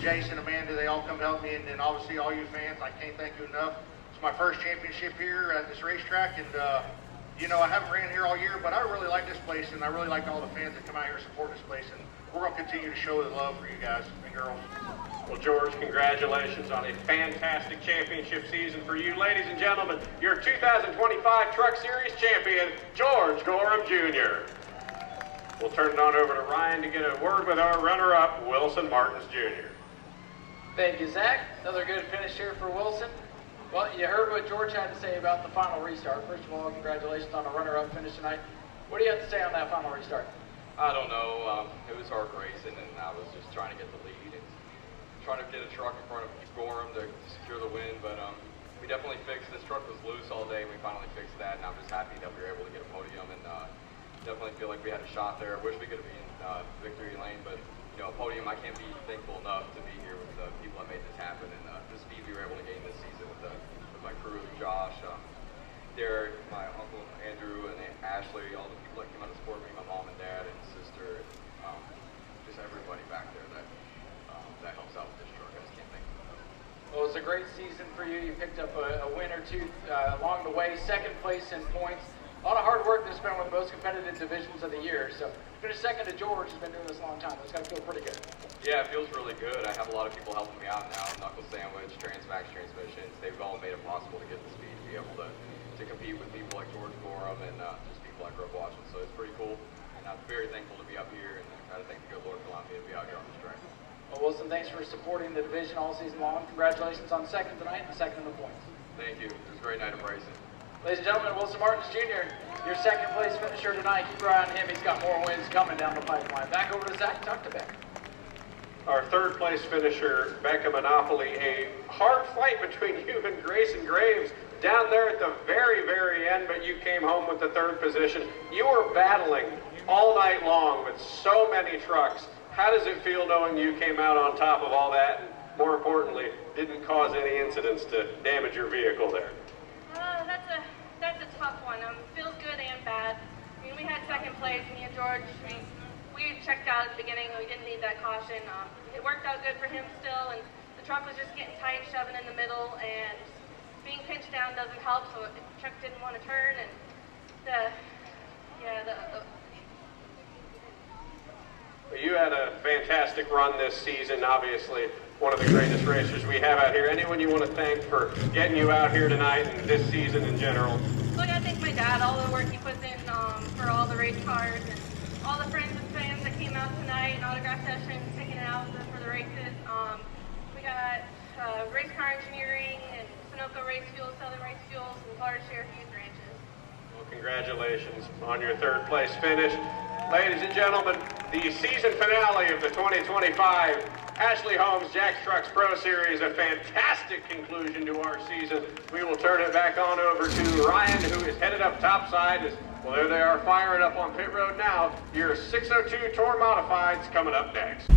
Jason, Amanda, they all come to help me, and obviously all you fans, I can't thank you enough. It's my first championship here at this racetrack, and I haven't ran here all year, but I really like this place, and I really like all the fans that come out here and support this place, and we're going to continue to show the love for you guys and girls. Well, George, congratulations on a fantastic championship season for you. Ladies and gentlemen, your 2025 Truck Series champion, George Gorham Jr. We'll turn it on over to Ryan to get a word with our runner-up, Wilson Martins Jr. Thank you, Zach. Another good finish here for Wilson. Well, you heard what George had to say about the final restart. First of all, congratulations on a runner-up finish tonight. What do you have to say on that final restart? I don't know. It was hard racing, and I was just trying to get the lead and trying to get a truck in front of Gorham to secure the win. But we definitely fixed this truck was loose all day, and we finally fixed that. And I'm just happy that we were able to get a podium, and definitely feel like we had a shot there. I wish we could have been in victory lane, but a podium, I can't be thankful enough to be here with the people that made this happen, and the speed we were able to gain this season with my crew, Josh, Derek, my uncle Andrew, and Ashley, all the people that came out to support me, my mom and dad and sister, and just everybody back there that helps out with this truck. I just can't thank them enough. Well, it was a great season for you. You picked up a win or two along the way, second place in points. A lot of hard work that's been one of the most competitive divisions of the year. So finish second to George, who's been doing this a long time. That's got to feel pretty good. Yeah, it feels really good. I have a lot of people helping me out now. Knuckle Sandwich, Transmax Transmissions. They've all made it possible to get the speed to be able to compete with people like George Gorham and just people I grew up watching. So it's pretty cool. And I'm very thankful to be up here, and I gotta thank the good Lord for allowing me to be out here on this track. Well, Wilson, thanks for supporting the division all season long. Congratulations on second tonight and second in the points. Thank you. It was a great night of racing. Ladies and gentlemen, Wilson Martins Jr., your second place finisher tonight. Keep your eye on him. He's got more wins coming down the pipeline. Back over to Zach. Talk to Beck. Our third place finisher, Becca Monopoly, a hard fight between you and Grayson Graves down there at the very, very end, but you came home with the third position. You were battling all night long with so many trucks. How does it feel knowing you came out on top of all that, and more importantly, didn't cause any incidents to damage your vehicle there? That's a tough one. Feels good and bad. I mean, we had second place, me and George. I mean, we checked out at the beginning. We didn't need that caution. It worked out good for him still, and the truck was just getting tight, shoving in the middle, and being pinched down doesn't help, so the truck didn't want to turn, and You had a fantastic run this season, obviously. one of the greatest racers we have out here. Anyone you want to thank for getting you out here tonight and this season in general? Well, I gotta thank my dad, all the work he puts in for all the race cars and all the friends and fans that came out tonight and autograph sessions, taking it out for the races. We got race car engineering and Sunoco race fuels, Southern race fuels, and Florida Cherokee's ranches. Well, congratulations on your third place finish. Ladies and gentlemen, the season finale of the 2025 Ashley Holmes Jack's Trucks Pro Series, a fantastic conclusion to our season. We will turn it back on over to Ryan, who is headed up topside. Well, there they are firing up on pit road now. Your 602 Tour Modifieds coming up next.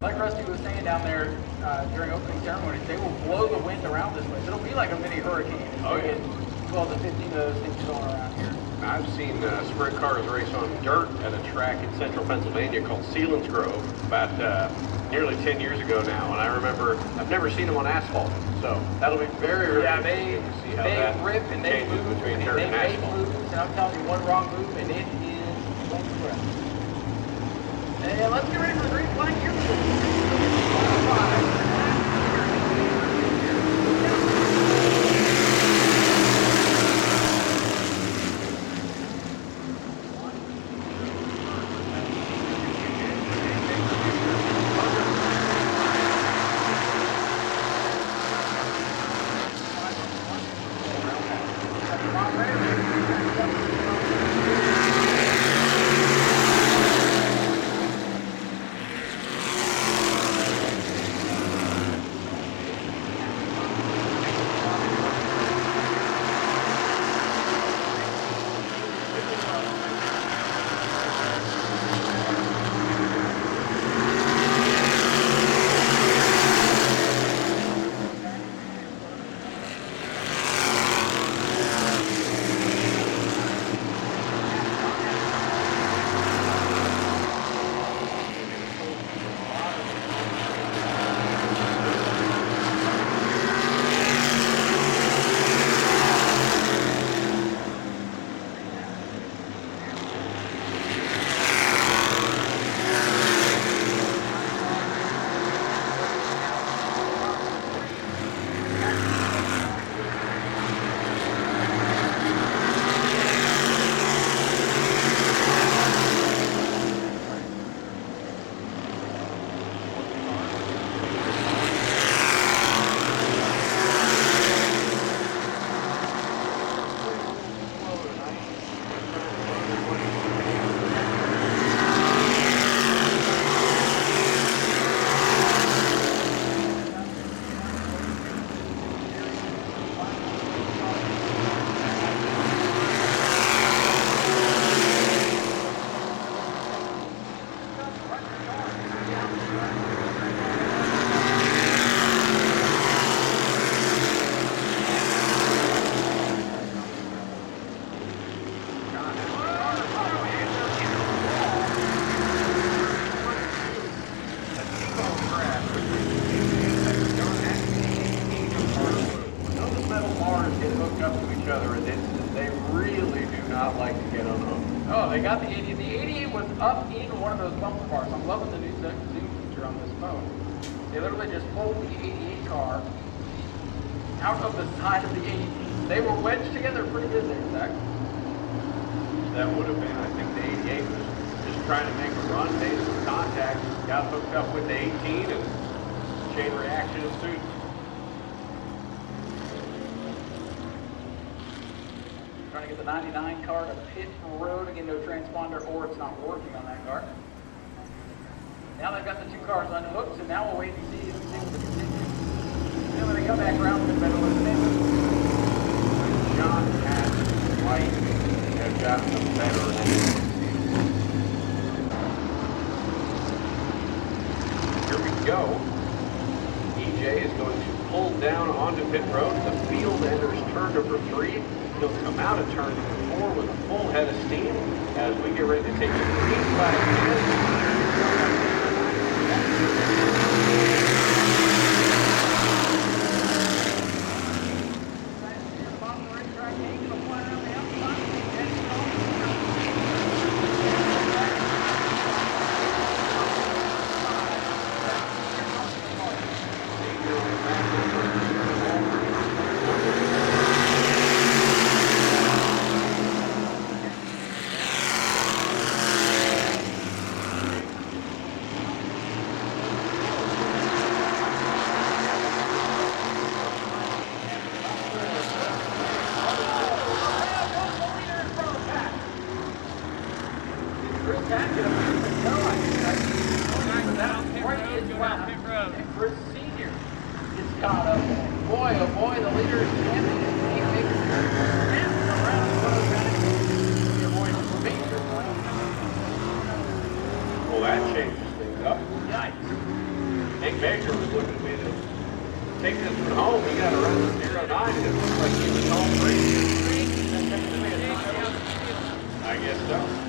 Like Rusty was saying down there during opening ceremonies, they will blow the wind around this place. It'll be like a mini hurricane. Oh, yeah. 12 to 15 of those things going around here. I've seen sprint cars race on dirt at a track in central Pennsylvania called Sealands Grove about nearly 10 years ago now, and I remember I've never seen them on asphalt, so that'll be very, very interesting to see how that rip and they changes move, between and dirt and they make asphalt. moves, and I'm telling you, one wrong move, and it is one breath. And let's get ready for the green flag here. They got the 88. The 88 was up in one of those bumper cars. I'm loving the new zoom feature on this phone. They literally just pulled the 88 car out of the side of the 80. They were wedged together pretty good there, Zach. That would have been, I think the 88 was just trying to make a run, made some contact, got hooked up with the 18, and chain reaction ensued. Trying to get the 99 car to pit road, again, no transponder, or it's not working on that car. Now they've got the two cars unhooked, so now we'll wait and see if things will continue. Then when they come back around, we're better with the name. John and White have gotten them better. Here we go. EJ is going to pull down onto pit road. The field enters turn number 3. He'll come out of turn number 4 with a full head of steam as we get ready to take the green flag in. caught up. Boy, oh boy, the leader is standing in the big around your boy Major. Well, that changes things up. Yikes. Nick Major was looking to me to take this one home. He got a run of 09, and it looks like he was home free. I guess so.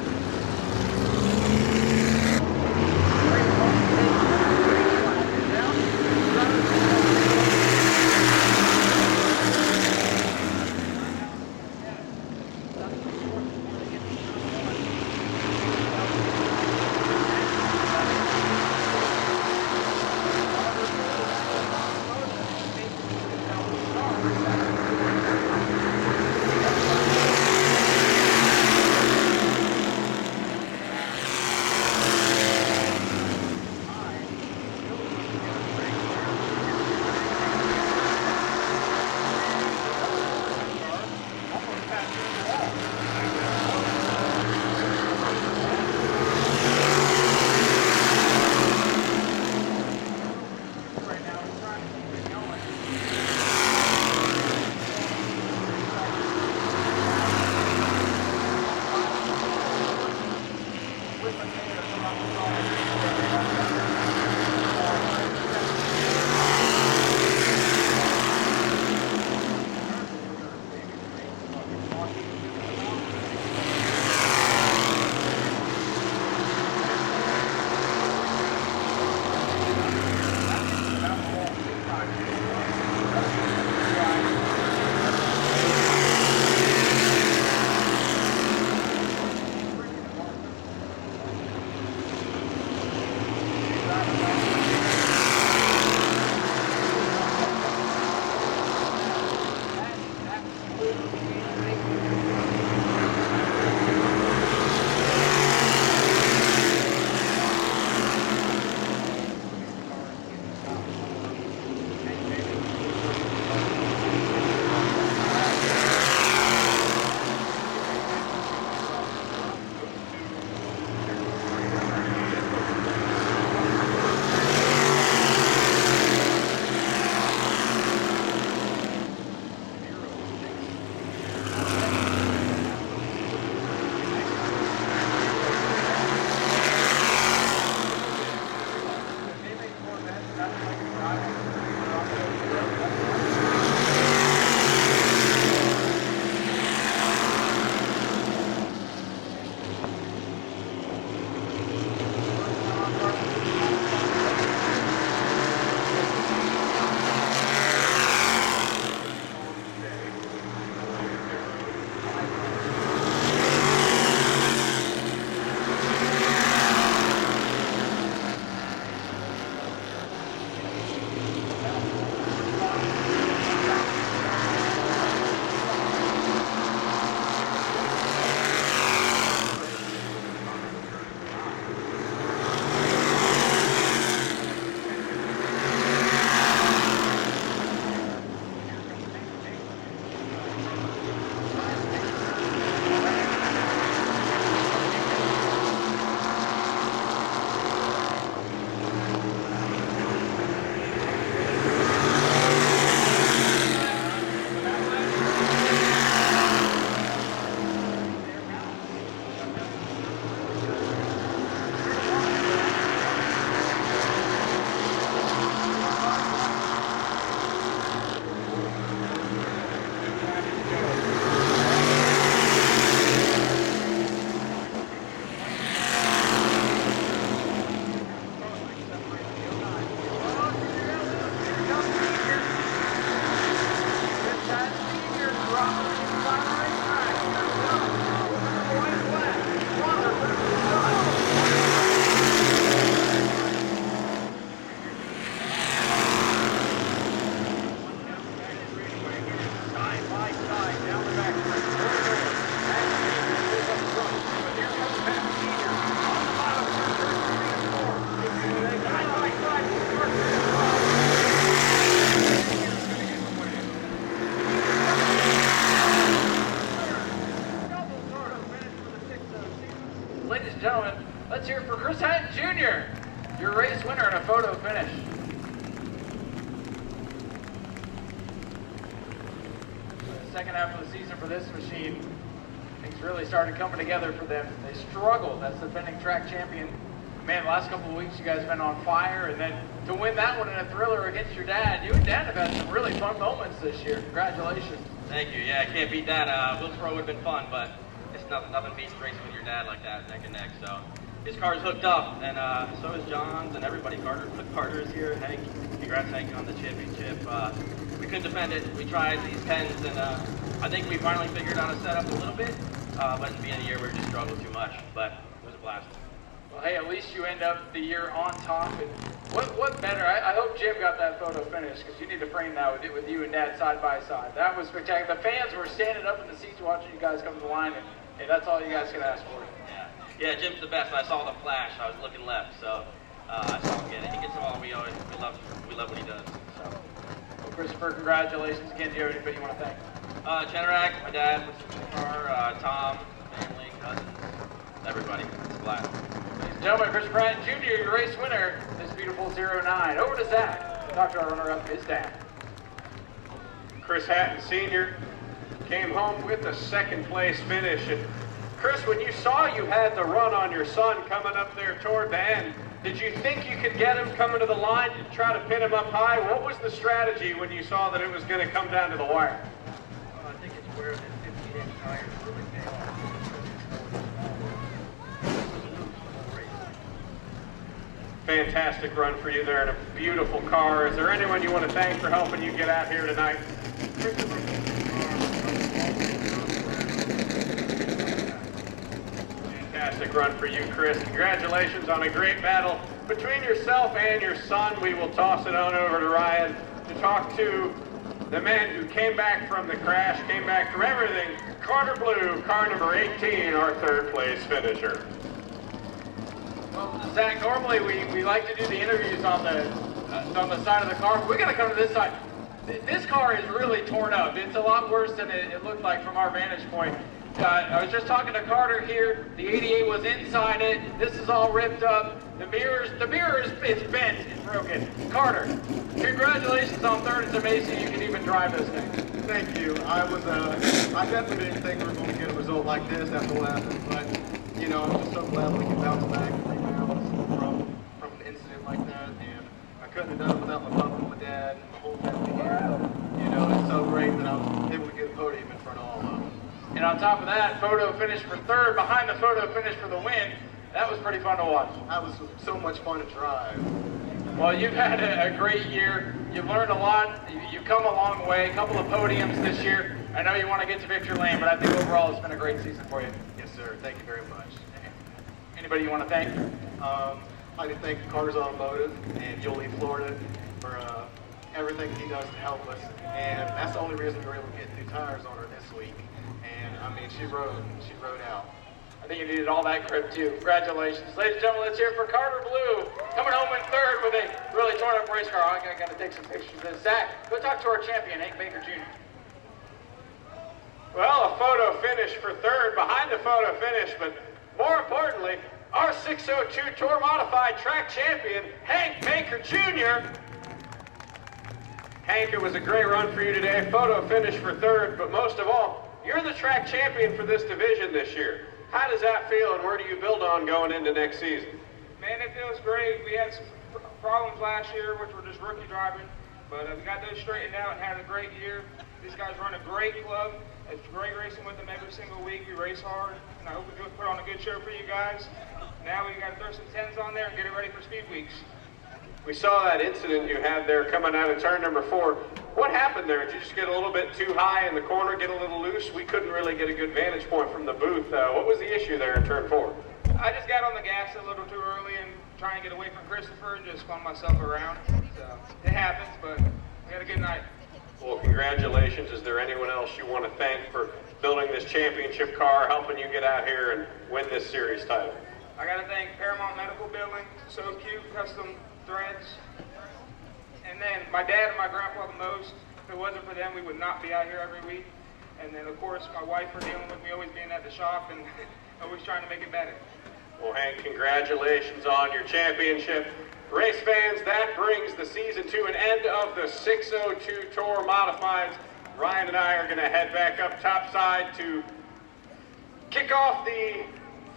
Let's hear it for Chris Hatton Jr., your race winner in a photo finish. second half of the season for this machine, things really started coming together for them. They struggled as defending track champion. Man, the last couple of weeks you guys have been on fire, and then to win that one in a thriller against your dad. You and Dad have had some really fun moments this year. Congratulations. Thank you. Yeah, I can't beat that. Wilkesboro would have been fun, but it's nothing beats racing with your dad like that, neck and neck. So his car's hooked up, and so is John's and everybody. Carter's here. Hank, congrats, Hank, on the championship. We couldn't defend it. We tried these pens, and I think we finally figured out a setup a little bit. But at the beginning of the year, we were just struggling too much. But it was a blast. Well, hey, at least you end up the year on top. And what better? I hope Jim got that photo finished, because you need to frame that with you and Dad side by side. That was spectacular. The fans were standing up in the seats watching you guys come to the line, and hey, that's all you guys can ask for. Yeah, Jim's the best. I saw the flash. I was looking left, so I saw him get it. He gets them all. We love what he does. So. Well, Christopher, congratulations again. Do you have anybody you want to thank? Generac, my dad, Mr. Carr, Tom, family, cousins, everybody. It's a blast. Ladies and gentlemen, Chris Pratt Jr., your race winner, this beautiful 09. Over to Zach. Talk to our runner-up, his dad. Chris Hatton Sr. came home with a second place finish. And Chris, when you saw you had the run on your son coming up there toward the end, did you think you could get him coming to the line to try to pin him up high? What was the strategy when you saw that it was going to come down to the wire? I think it's where the 15-inch tires really pay off. Fantastic run for you there in a beautiful car. Is there anyone you want to thank for helping you get out here tonight? Fantastic run for you, Chris. Congratulations on a great battle. Between yourself and your son, we will toss it on over to Ryan to talk to the man who came back from the crash, came back from everything. Carter Blue, car number 18, our third place finisher. Well, Zach, normally we like to do the interviews on the side of the car, but we got to come to this side. This car is really torn up. It's a lot worse than it looked like from our vantage point. I was just talking to Carter here. The 88 was inside it. This is all ripped up. The mirror is bent. It's broken. Carter, congratulations on third. It's amazing you can even drive this thing. Thank you. I definitely didn't think we were going to get a result like this after what happened, but you know, I'm just so glad we can bounce back and rebound from an incident like that. And I couldn't have done it without my papa, my dad, and my whole family here. You know, it's so great that I was able to get a podium in front of all of them. And on top of that, photo finish for third, behind the photo finish for the win. That was pretty fun to watch. That was so much fun to drive. Well, you've had a great year. You've learned a lot. You've come a long way. A couple of podiums this year. I know you want to get to victory lane, but I think overall it's been a great season for you. Yes, sir. Thank you very much. Anybody you want to thank? I'd like to thank Carter's Automotive and Yoli Florida for everything he does to help us. And that's the only reason we were able to get new tires on her this week. And I mean, she rode out. I think you needed all that grip too. Congratulations. Ladies and gentlemen, let's hear it for Carter Blue. Coming home in third with a really torn up race car. I got to take some pictures of this. Zach, go talk to our champion, Hank Baker Jr. Well, a photo finish for third, behind the photo finish, but more importantly, our 602 Tour Modified track champion, Hank Baker Jr. Hank, it was a great run for you today. Photo finish for third, but most of all, you're the track champion for this division this year. How does that feel, and where do you build on going into next season? Man, it feels great. We had some problems last year, which were just rookie driving, but we got those straightened out and had a great year. These guys run a great club. It's great racing with them every single week. We race hard, and I hope we put on a good show for you guys. Now we got to throw some 10s on there and get it ready for Speed Weeks. We saw that incident you had there coming out of turn number 4. What happened there? Did you just get a little bit too high in the corner, get a little loose? We couldn't really get a good vantage point from the booth. What was the issue there in turn 4? I just got on the gas a little too early and trying to get away from Christopher and just spun myself around. So it happens, but we had a good night. Well, congratulations. Is there anyone else you want to thank for building this championship car, helping you get out here and win this series title? I got to thank Paramount Medical Building, So Cute Custom Threads, and then my dad and my grandpa the most. If it wasn't for them, we would not be out here every week. And then, of course, my wife for dealing with me, always being at the shop and always trying to make it better. Well, Hank, congratulations on your championship. Race fans, that brings the season to an end of the 602 Tour Modifieds. Ryan and I are going to head back up topside to kick off the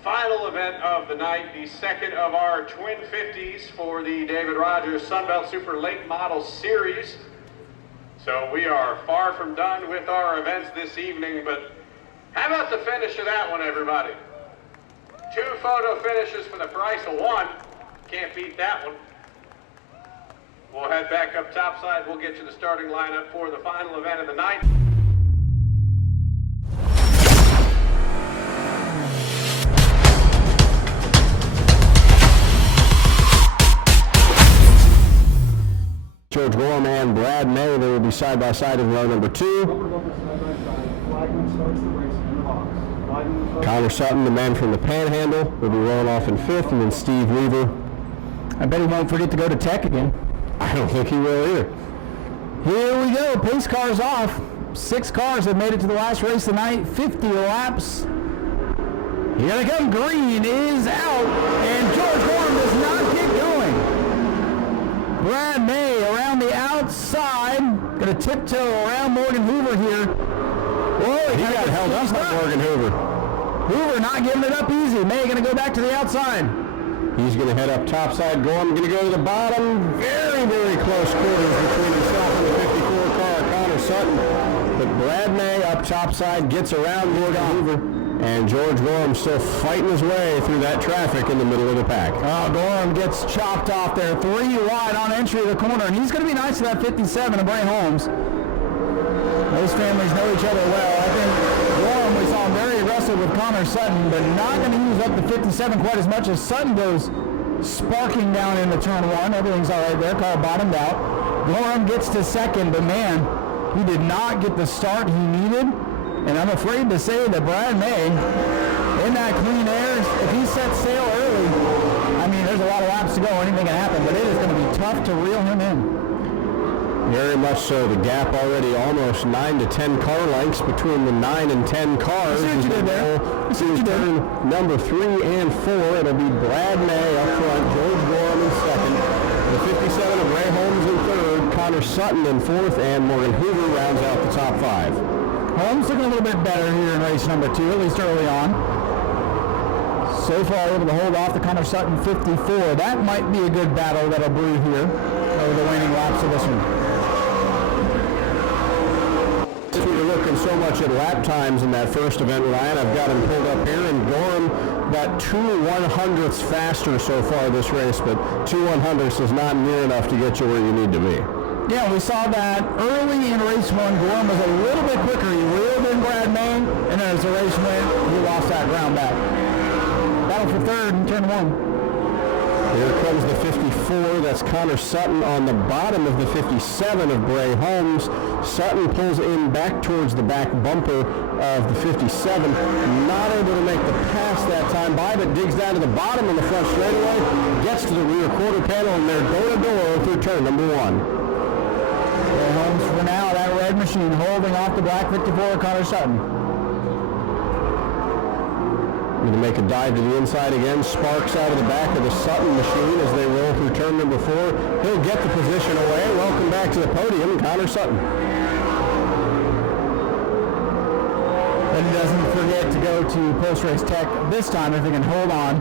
final event of the night, the second of our Twin 50s for the David Rogers Sunbelt Super Late Model Series. So we are far from done with our events this evening, but how about the finish of that one, everybody? 2 photo finishes for the price of 1. Can't beat that one. We'll head back up topside. We'll get you the starting lineup for the final event of the night. George Gorham and Brad May, they will be side by side in row number 2. Connor Sutton, the man from the Panhandle, will be rolling off in 5th, and then Steve Weaver. I bet he won't forget to go to Tech again. I don't think he will either. Here we go, pace cars off. 6 cars have made it to the last race of the night, 50 laps. Here they come, green is out, and George Gorham does not get going. Brad May around the outside, gonna tiptoe around Morgan Hoover here. Whoa, he got held up by Morgan Hoover. Hoover not giving it up easy. May gonna go back to the outside. He's going to head up topside. Gorham going to go to the bottom. Very, very close quarters between himself and the 54 car, Connor Sutton. But Brad May up topside gets around Morgan Hoover. And George Gorham still fighting his way through that traffic in the middle of the pack. Gorham gets chopped off there. 3 wide on entry of the corner. And he's going to be nice to that 57 of Bray Holmes. Those families know each other well. I think Gorham, we saw him very aggressive with Connor Sutton, but not going to use up the 57 quite as much as Sutton goes sparking down into turn 1. Everything's all right there. Car bottomed out. Gorham gets to 2nd, but man, he did not get the start he needed. And I'm afraid to say that Brad May, in that clean air, if he sets sail early, I mean, there's a lot of laps to go. Anything can happen, but it is going to be tough to reel him in. Very much so. The gap already almost 9 to 10 car lengths between the 9 and 10 cars. I see what you did there. I see what you did. Number 3 and 4, it'll be Brad May up front, George Gorham in 2nd, the 57 of Ray Holmes in 3rd, Connor Sutton in 4th, and Morgan Hoover rounds out the top 5. Holmes looking a little bit better here in race number 2, at least early on. So far able to hold off the Connor Sutton 54. That might be a good battle that'll brew here over the waning laps of this one. Since we were looking so much at lap times in that first event, Ryan, I've got him pulled up here, and Gorham got 2 100ths faster so far this race, but 2 100ths is not near enough to get you where you need to be. Yeah, we saw that early in race 1, Gorham was a little bit quicker. He reeled in Brad May, and then as the race went, he lost that ground back. Battle for 3rd in turn 1. Here comes the 54. That's Connor Sutton on the bottom of the 57 of Bray Holmes. Sutton pulls in back towards the back bumper of the 57. Not able to make the pass that time by, but digs down to the bottom of the front straightaway. Gets to the rear quarter panel, and they're door-to-door through turn number 1. Bray Holmes for now, that red machine holding off the black 54 Connor Sutton. Going to make a dive to the inside again. Sparks out of the back of the Sutton machine as they roll through turn number 4. He'll get the position away. Welcome back to the podium, Connor Sutton. But he doesn't forget to go to post-race tech this time if he can hold on.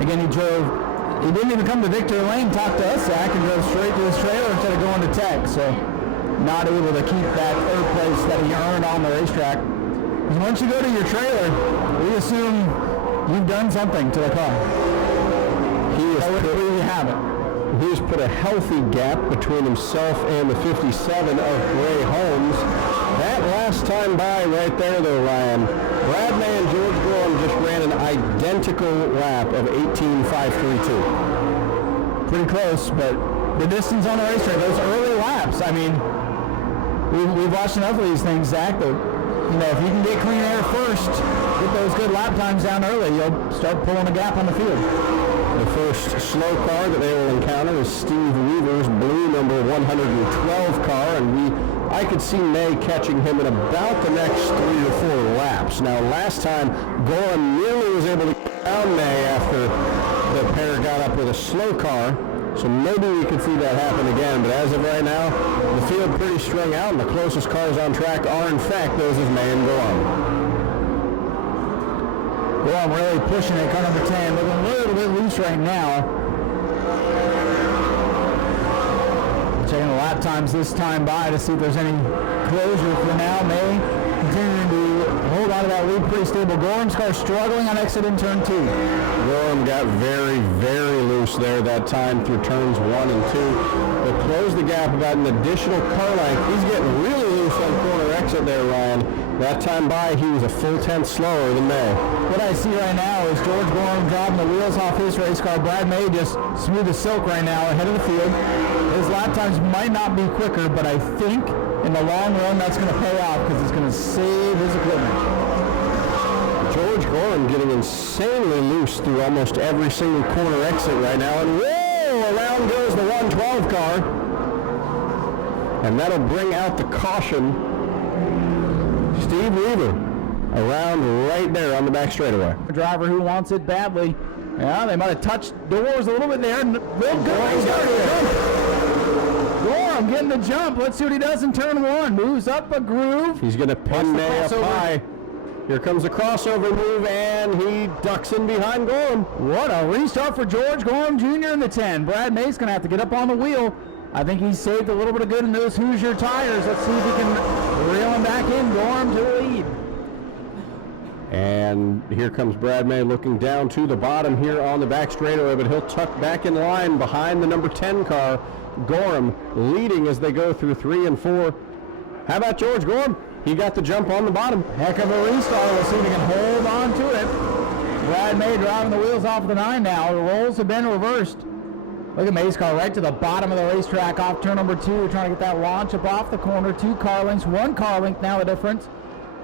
Again, he didn't even come to victory lane, talk to us, Zach, and drove straight to his trailer instead of going to tech. So not able to keep that 3rd place that he earned on the racetrack. Because once you go to your trailer, we assume you've done something to the car. He has put a healthy gap between himself and the 57 of Bray Holmes. That last time by right there, though, Ryan, Brad May and George Gorham just ran an identical lap of 18.532. Pretty close, but the distance on the racetrack, those early laps, I mean, we've watched enough of these things, Zach, but you know, if you can get clean air first, get those good lap times down early, you'll start pulling a gap on the field. The first slow car that they will encounter is Steve Weaver's blue number 112 car, and I could see May catching him in about the next 3 or 4 laps. Now, last time, Gorham nearly was able to get down May after the pair got up with a slow car. So maybe we could see that happen again, but as of right now, the field pretty strung out, and the closest cars on track are, in fact, those of May and Gorham. Gorham really pushing it, car number 10, looking a little bit loose right now. Checking the lap times this time by to see if there's any closure for now. May continuing to hold on to that lead pretty stable. Gorham's car struggling on exit in turn 2. Gorham got very, very loose there that time through turns 1 and 2. But closed the gap about an additional car length. He's getting really loose on corner exit there, Ryan. That time by, he was a full tenth slower than May. What I see right now is George Gorham dropping the wheels off his race car. Brad May just smooth as silk right now ahead of the field. His lap times might not be quicker, but I think in the long run that's going to pay off because it's going to save his equipment. George Gorham getting insanely loose through almost every single corner exit right now. And whoa, around goes the 112 car. And that'll bring out the caution. Steve Weaver around right there on the back straightaway. A driver who wants it badly. Yeah, they might have touched doors a little bit there. Real good. Gorham getting the jump. Let's see what he does in turn 1. Moves up a groove. He's going to pin May up high. Here comes the crossover move, and he ducks in behind Gorham. What a restart for George Gorham Jr. in the 10. Brad May's going to have to get up on the wheel. I think he's saved a little bit of good in those Hoosier tires. Let's see if he can reel him back in. Gorham to the lead. And here comes Brad May looking down to the bottom here on the back straightaway, but he'll tuck back in line behind the number 10 car. Gorham leading as they go through 3 and 4. How about George Gorham? He got the jump on the bottom. Heck of a restart. We'll see if he can hold on to it. Brad May driving the wheels off the 9 now. The roles have been reversed. Look at May's car right to the bottom of the racetrack off turn number 2, trying to get that launch up off the corner. 2 car lengths, 1 car length now the difference.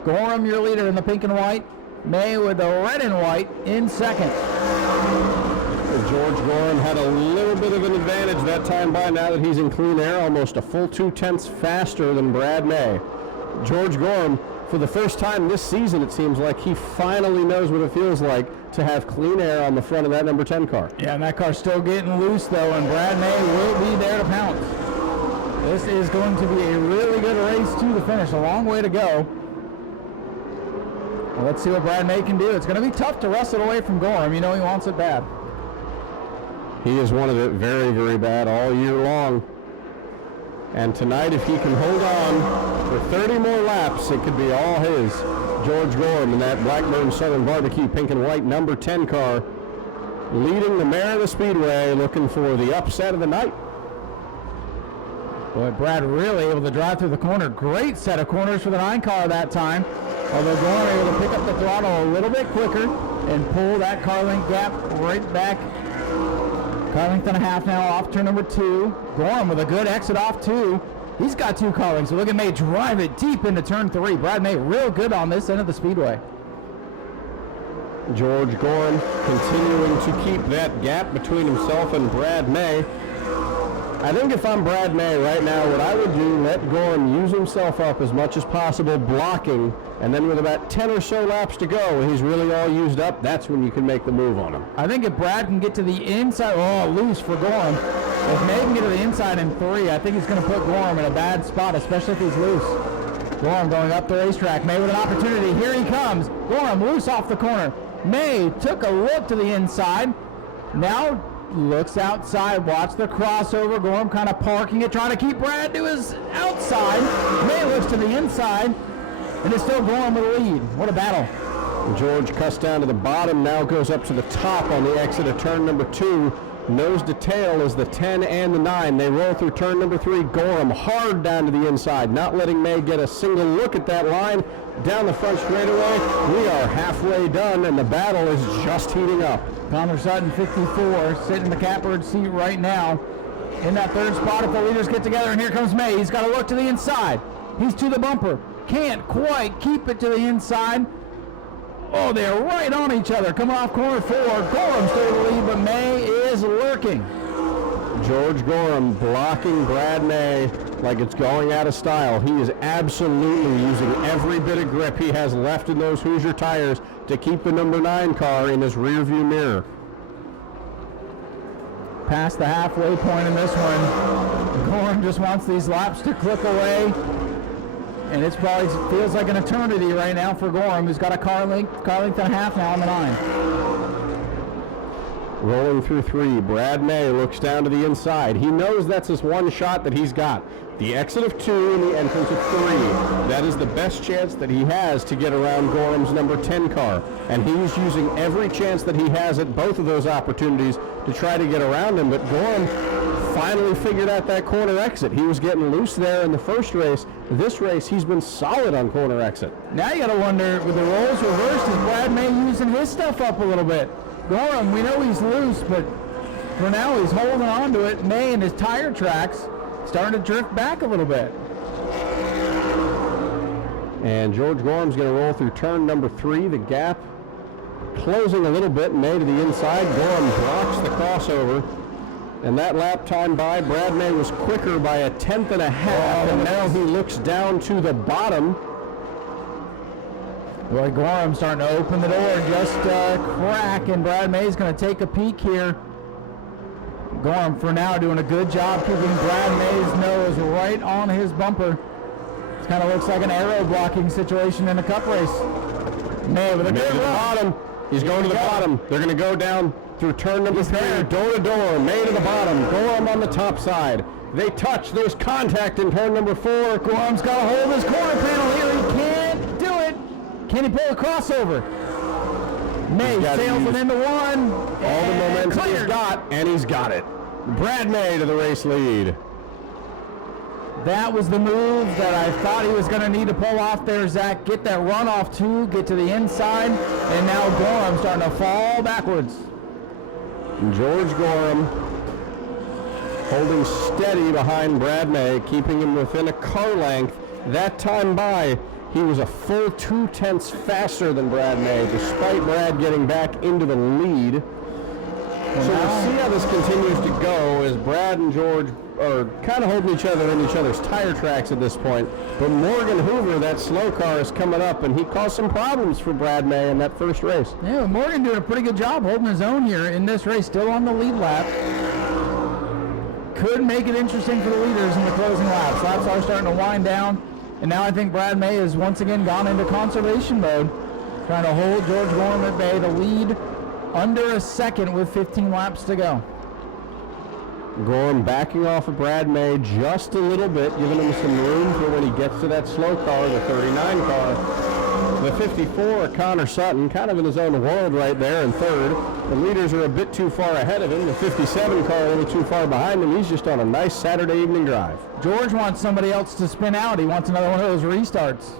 Gorham, your leader in the pink and white. May with the red and white in second. George Gorham had a little bit of an advantage that time by now that he's in clean air, almost a full 2 tenths faster than Brad May. George Gorham, for the first time this season, it seems like he finally knows what it feels like to have clean air on the front of that number 10 car. Yeah, and that car's still getting loose, though, and Brad May will be there to pounce. This is going to be a really good race to the finish. A long way to go. Well, let's see what Brad May can do. It's going to be tough to wrest it away from Gorham. You know he wants it bad. He has wanted it very, very bad all year long. And tonight, if he can hold on for 30 more laps, it could be all his. George Gorham in that Blackburn Southern Barbecue pink and white number 10 car, leading the mare of the Speedway, looking for the upset of the night. Boy, Brad really able to drive through the corner. Great set of corners for the 9 car that time. Although Gorham able to pick up the throttle a little bit quicker and pull that car length gap right back. Car length and a half now off turn number 2. Gorham with a good exit off 2. He's got 2 car lengths, so look at May drive it deep into turn 3. Brad May real good on this end of the Speedway. George Gorham continuing to keep that gap between himself and Brad May. I think if I'm Brad May right now, what I would do, let Gorham use himself up as much as possible, blocking, and then with about 10 or so laps to go, when he's really all used up, that's when you can make the move on him. I think if Brad can get to the inside, loose for Gorham. If May can get to the inside in 3, I think he's going to put Gorham in a bad spot, especially if he's loose. Gorham going up the racetrack. May with an opportunity. Here he comes. Gorham loose off the corner. May took a look to the inside. Now looks outside. Watch the crossover. Gorham kind of parking it, trying to keep Brad to his outside. May looks to the inside. And it's still Gorham with the lead. What a battle. George cuts down to the bottom, now goes up to the top on the exit of turn number 2. Nose to tail is the 10 and the 9. They roll through turn number 3. Gorham hard down to the inside, not letting May get a single look at that line. Down the front straightaway, we are halfway done, and the battle is just heating up. Connor Sutton, 54, sitting in the catbird seat right now. In that 3rd spot, if the leaders get together, and here comes May. He's got to look to the inside. He's to the bumper. Can't quite keep it to the inside. Oh, they're right on each other. Coming off corner 4. Gorham still in the lead, but May is lurking. George Gorham blocking Brad May like it's going out of style. He is absolutely using every bit of grip he has left in those Hoosier tires to keep the number 9 car in his rearview mirror. past the halfway point in this one. Gorham just wants these laps to click away. And it probably feels like an eternity right now for Gorham, who's got a car length and a half now on the 9. Rolling through 3, Brad May looks down to the inside. He knows that's his one shot that he's got. The exit of 2 and the entrance of 3. That is the best chance that he has to get around Gorham's number 10 car. And he's using every chance that he has at both of those opportunities to try to get around him. But Gorham finally figured out that corner exit. He was getting loose there in the first race. This race, he's been solid on corner exit. Now you got to wonder, with the roles reversed, is Brad May using his stuff up a little bit? Gorham, we know he's loose, but for now he's holding on to it. May and his tire tracks starting to drift back a little bit. And George Gorham's going to roll through turn number 3. The gap closing a little bit. May to the inside. Gorham blocks the crossover. And that lap time by Brad May was quicker by a 1/10 and a half. And now he looks down to the bottom. Boy, Gorham starting to open the door just crack, and Brad May's going to take a peek here. Gorham, for now, doing a good job keeping Brad May's nose right on his bumper. This kind of looks like an aero blocking situation in a cup race. May with a good run. Bottom. He's going to the bottom. They're going to go down through turn number 3, door to door. May to the bottom. Gorham on the top side. They touch. There's contact in turn number 4. Gorham's got to hold his corner panel here. He can't do it. Can he pull a crossover? May sails it into 1. All the momentum he's got, and he's got it. Brad May to the race lead. That was the move that I thought he was going to need to pull off there, Zach. Get that runoff 2, get to the inside, and now Gorham starting to fall backwards. George Gorham holding steady behind Brad May, keeping him within a car length. That time by, he was a full 2/10 faster than Brad May, despite Brad getting back into the lead. So we'll see how this continues to go, as Brad and George are kind of holding each other in each other's tire tracks at this point. But Morgan Hoover, that slow car, is coming up, and he caused some problems for Brad May in that first race. Yeah, Morgan doing a pretty good job holding his own here in this race, still on the lead lap. Could make it interesting for the leaders in the closing laps. Laps are starting to wind down. And now I think Brad May has once again gone into conservation mode, trying to hold George Gorham at bay to lead under a second with 15 laps to go. Gorham backing off of Brad May just a little bit, giving him some room for when he gets to that slow car, the 39 car. The 54, Connor Sutton, kind of in his own world right there in third. The leaders are a bit too far ahead of him. The 57 car a little too far behind him. He's just on a nice Saturday evening drive. George wants somebody else to spin out. He wants another one of those restarts.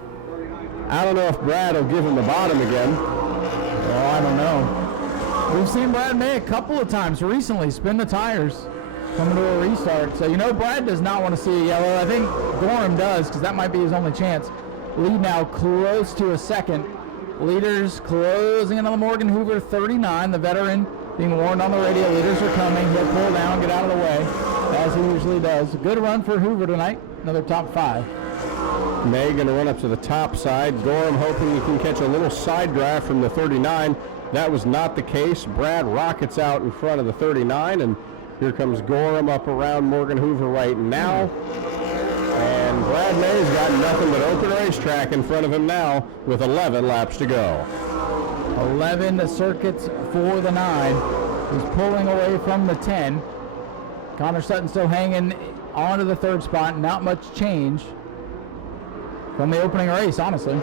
I don't know if Brad will give him the bottom again. Oh, I don't know. We've seen Brad May a couple of times recently spin the tires, coming to a restart. So, you know, Brad does not want to see a yellow. I think Gorham does, because that might be his only chance. Lead now close to a second. Leaders closing in on the Morgan Hoover 39. The veteran being warned on the radio. Leaders are coming. He'll pull down, get out of the way, as he usually does. Good run for Hoover tonight. Another top 5. May going to run up to the top side. Gorham hoping he can catch a little side drive from the 39. That was not the case. Brad rockets out in front of the 39, and here comes Gorham up around Morgan Hoover right now. And Brad May's got nothing but open racetrack in front of him now with 11 laps to go. 11 circuits for the 9. He's pulling away from the 10. Connor Sutton still hanging onto the 3rd spot. Not much change from the opening race, honestly.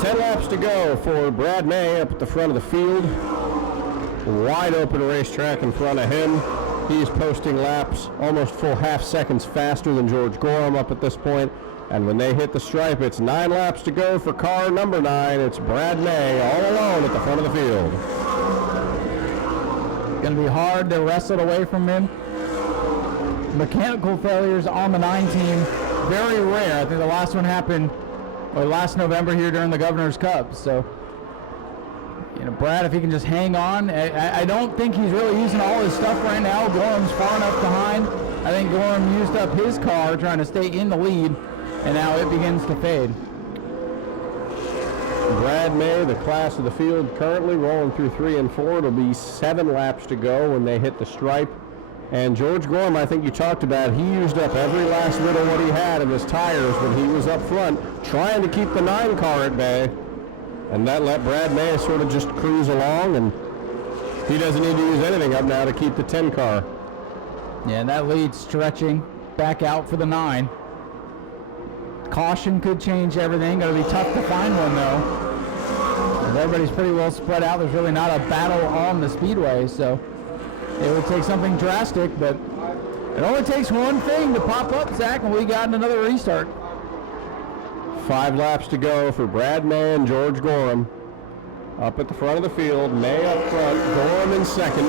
10 laps to go for Brad May up at the front of the field. Wide open racetrack in front of him. He's posting laps almost full half seconds faster than George Gorham up at this point. And when they hit the stripe, it's 9 laps to go for car number 9. It's Brad May all alone at the front of the field. Going to be hard to wrestle it away from him. Mechanical failures on the 9 team, very rare. I think the last one happened last November here during the Governor's Cup. So, you know, Brad, if he can just hang on. I don't think he's really using all his stuff right now. Gorham's far enough behind. I think Gorham used up his car trying to stay in the lead, and now it begins to fade. Brad May, the class of the field, currently rolling through 3 and 4. It'll be 7 laps to go when they hit the stripe. And George Gorham, I think you talked about, he used up every last bit of what he had in his tires when he was up front, trying to keep the 9 car at bay. And that let Brad May sort of just cruise along, and he doesn't need to use anything up now to keep the 10 car. Yeah, and that lead stretching back out for the 9. Caution could change everything. Going to be tough to find one, though. Everybody's pretty well spread out. There's really not a battle on the Speedway, so it would take something drastic, but it only takes one thing to pop up, Zach, and we got another restart. 5 laps to go for Brad May and George Gorham. Up at the front of the field, May up front, Gorham in second.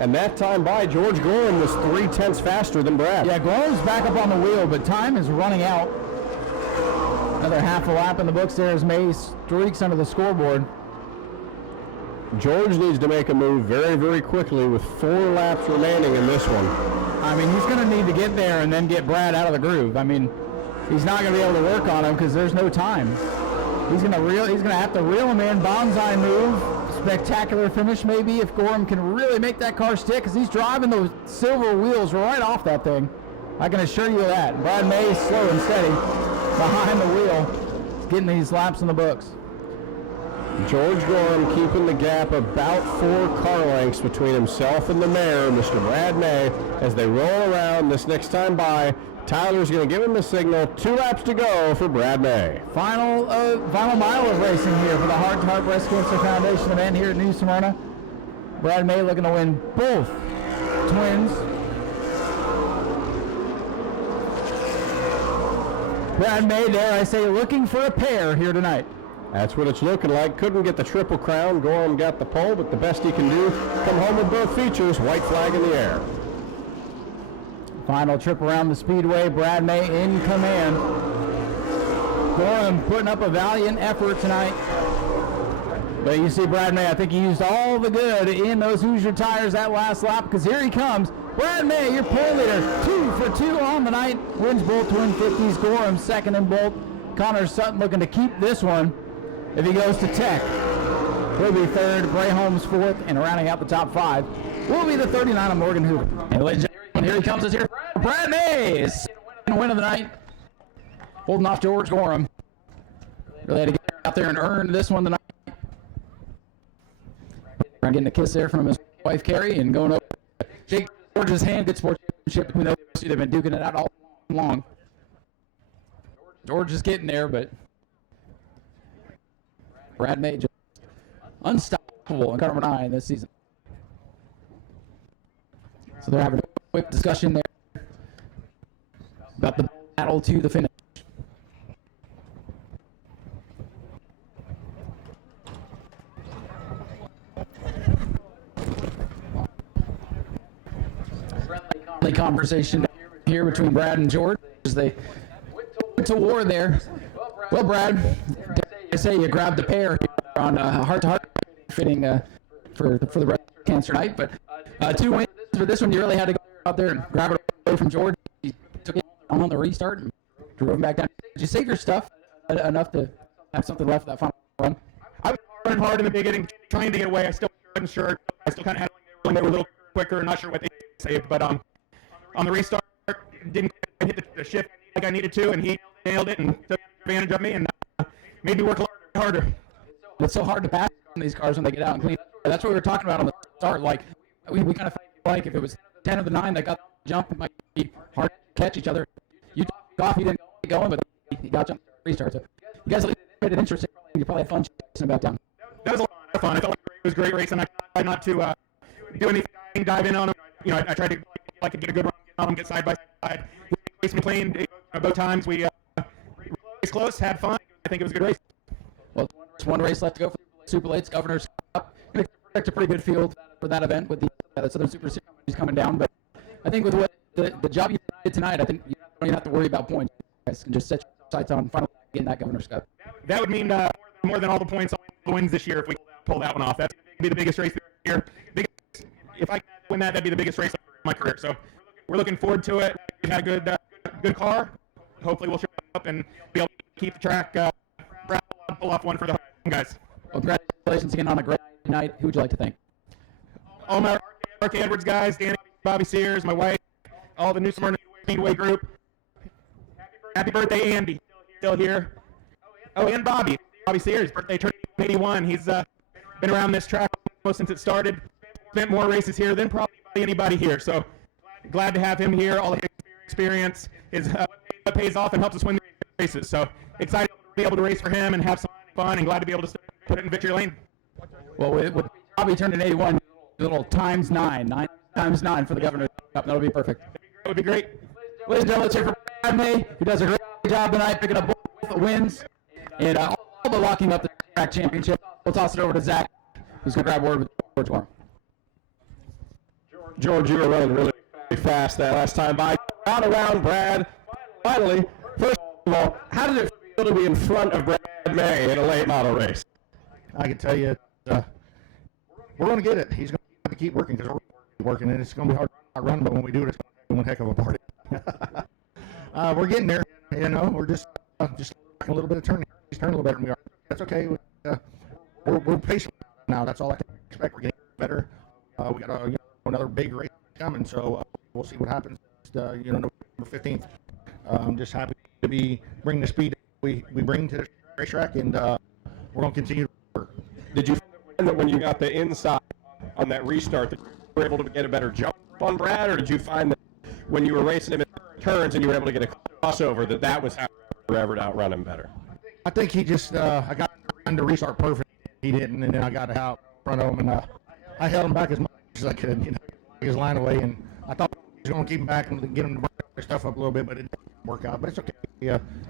And that time by, George Gorham was 3/10 faster than Brad. Yeah, Gorham's back up on the wheel, but time is running out. Another half a lap in the books there as May streaks under the scoreboard. George needs to make a move very, very quickly with 4 laps remaining in this one. I mean, he's going to need to get there and then get Brad out of the groove. I mean, he's not going to be able to work on him because there's no time. He's going to have to reel him in, bonsai move, spectacular finish maybe if Gorham can really make that car stick, because he's driving those silver wheels right off that thing. I can assure you of that. Brad May is slow and steady behind the wheel. He's getting these laps in the books. George Gorham keeping the gap about 4 car lengths between himself and the mayor, Mr. Brad May, as they roll around this next time by. Tyler's going to give him the signal. 2 laps to go for Brad May. Final mile of racing here for the Hart to Hart Breast Cancer Foundation event here at New Smyrna. Brad May looking to win both twins. Brad May, dare I say, looking for a pair here tonight. That's what it's looking like. Couldn't get the Triple Crown. Gorham got the pole, but the best he can do, come home with both features. White flag in the air. Final trip around the Speedway, Brad May in command. Gorham putting up a valiant effort tonight. But you see Brad May, I think he used all the good in those Hoosier tires that last lap, because here he comes. Brad May, your pole leader, 2 for 2 on the night. Wins both twin 50s. Gorham second in both. Connor Sutton looking to keep this one if he goes to Tech. He'll be third, Bray Holmes fourth, and rounding out the top 5 will be the 39 of Morgan Hoover. And ladies and gentlemen, here he comes. Here, Brad May, second win of the night, holding off George Gorham. Really had to get out there and earn this one tonight. Getting a kiss there from his wife Carrie and going up, shake George's hand. Good sportsmanship between those two. They've been duking it out all along. George is getting there, but Brad May just unstoppable in car number 9 this season. So they're having a quick discussion there about the battle to the finish. Friendly conversation here between Brad and George as they went to war there. Well, Brad, I say you grabbed the pair on Hart to Hart fitting for the breast cancer night, but 2 wins for this one. You really had to go out there and grab it away from George. He took it on the restart and drove him back down. Did you save your stuff enough to have something left for that final run? I was running hard in the beginning, trying to get away. I still wasn't sure. I still kind of had a feeling they were a little quicker, not sure what they saved, but on the restart, didn't hit the shift like I needed to, and he nailed it and took advantage of me and made me work a lot harder. It's so hard to pass on these cars when they get out and clean. That's what we were talking about on the start. Like we kind of felt like if it was 10 of the 9 that got the jump, it might be hard to catch each other. You took off, you didn't get going, but he got jump restart. So you guys made it interesting. You probably had fun chasing about down. That was a lot of fun. I felt like it was great racing. I tried not to do anything, dive in on him. You know, I tried to get a good run on him, get side by side. We raced me clean both times. We raced close, had fun. I think it was a good race. Well, there's one race left to go for the Super Lates Governor's Cup. You expect a pretty good field for that event with the Southern Super Series coming down. But I think with what the job you did tonight, I think you don't even have to worry about points. You guys can just set your sights on finally getting that Governor's Cup. That would mean more than all the points, all the wins this year if we pull that one off. That'd be the biggest race this year. If I win that, that'd be the biggest race of my career. So we're looking forward to it. We've had a good car. Hopefully we'll show up and be able to keep the track proud pull off one for the guys. Well, congratulations again on a great night. Who would you like to thank? All my Mark Edwards guys, Danny, Bobby Sears, my wife, all the New Smyrna Speedway group. Happy birthday, Andy. Still here. Oh, and Bobby Sears, birthday turning 81. He's been around this track almost since it started. Spent more races here than probably anybody here. So glad to have him here. All the experience is what pays off and helps us win the races. So excited to be able to race for him and have some fun, and glad to be able to put it in victory lane. Well, with Bobby turning 81, a little times 9 times 9 for the Governor's Cup. That'll be perfect. That would be great. Ladies and gentlemen, let's hear from Agmt, who does a great job tonight, picking up both wins and all the locking up the track championship. We'll toss it over to Zach, who's going to grab word with George tomorrow. George, you were running really fast that last time by. Around Brad. Finally, first of all, how did it feel to be in front of Brad May in a late model race? I can tell you, we're going to get it. He's going to keep working because we're working, and it's going to be hard to run, but when we do it, it's going to be one heck of a party. We're getting there. You know, we're just a little bit of turning. He's turning a little better than we are. That's okay. We're patient now. That's all I can expect. We're getting better. We got another big race coming, so we'll see what happens. November 15th. I'm just happy to be bringing the speed we bring to the racetrack, and we're going to continue to work. Did you find that when you got the inside on that restart that you were able to get a better jump on Brad, or did you find that when you were racing him in turns and you were able to get a crossover that was how you were ever to outrun him better? I think he just I got him to restart perfect. He didn't, and then I got out in front of him, and I held him back as much as I could, take his line away, and I thought he was going to keep him back and get him to bring his stuff up a little bit, but it didn't work out. But it's okay.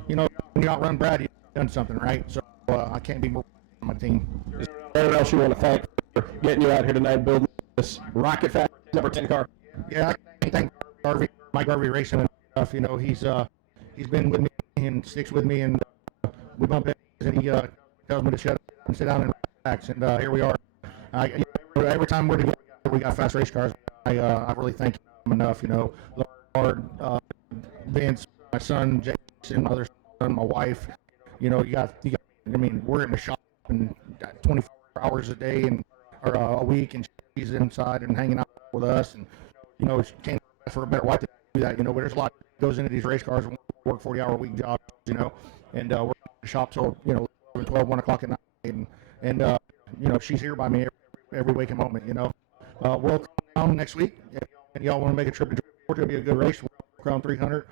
When you outrun Brad, you've done something right, so I can't be more on my team. Is there anyone else you want to thank for getting you out here tonight building this rocket fast number 10 car? Yeah, I thank Mike Garvey Racing and stuff. He's been with me and sticks with me, and we bump heads, and he tells me to shut up and sit down and relax, and here we are. Every time we're together, we got fast race cars. I really thank him enough. Hart, Vince, my son Jason, other son, my wife. You got. I mean, we're in the shop and 24 hours a day or a week, and she's inside and hanging out with us, and can't ask for a better wife to do that. But there's a lot that goes into these race cars. And we work 40-hour-a-week jobs. And we're in the shop till 11, 12, 1 o'clock at night, and she's here by me every waking moment. World Crown next week, and y'all want to make a trip to Georgia? It'll be a good race. World Crown 300.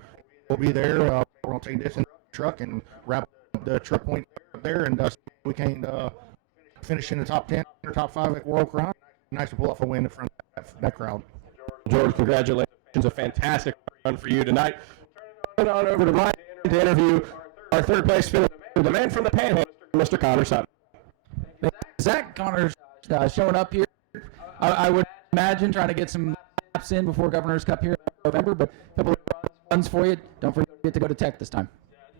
We'll be there. We're gonna take this in the truck and wrap the truck point up there, and we can finish in the top 10 or top 5 at World Crown. Nice to pull off a win in front of that crowd. George, congratulations! A fantastic run for you tonight. Turn on over to Ryan to interview our third place finisher, the man from the Panhandle, Mr. Connor Sutton. Zach Connor's showing up here. I would imagine trying to get some laps in before Governor's Cup here in November, but a couple of runs for you. Don't forget to go to Tech this time.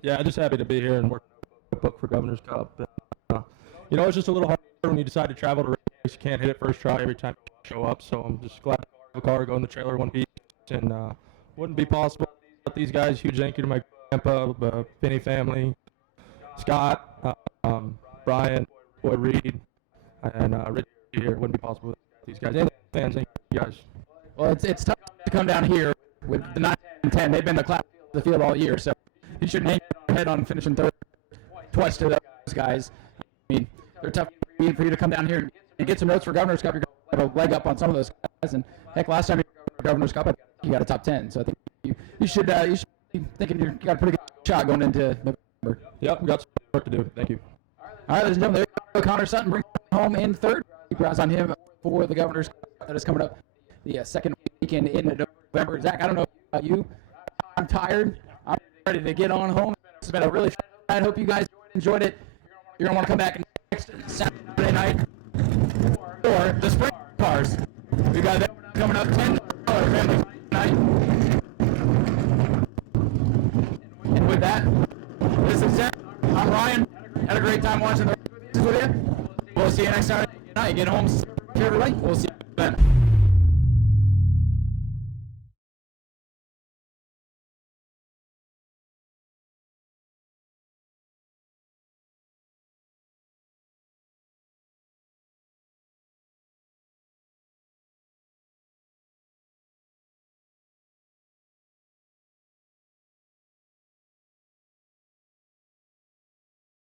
Yeah, I'm just happy to be here and work book for Governor's Cup. And, it's just a little hard when you decide to travel to race. You can't hit it first try every time you show up, so I'm just glad to have a car, go in the trailer one piece, and wouldn't be possible without these guys. Huge thank you to my grandpa, Penny family, Scott, Brian, Boy Reed, and Rich here. Wouldn't be possible without these guys. And fans, thank you guys. Well, it's tough to come down here with the 9 and 10. They've been the class of the field all year, so you shouldn't hang your head on finishing third twice to those guys. I mean, they're tough for you to come down here and get some notes for Governor's Cup. You're going to have a leg up on some of those guys. And heck, last time you got Governor's Cup, you got a top 10. So I think you should be thinking you got a pretty good shot going into November. Yep, we got some work to do. Thank you. All right, ladies and gentlemen, there you go. Connor Sutton brings home in third. Keep your eyes on him for the Governor's Cup that is coming up the second weekend in November. Zach, I don't know about you. I'm tired. I'm ready to get on home. It's been a really fun night. I hope you guys enjoyed it. You're going to want to come back next Saturday night for the sprint cars. We got that coming up, $10 family night. And with that, this is Zach. I'm Ryan. Had a great time watching the races with you. We'll see you next Saturday night. Get home, everybody. We'll see you then.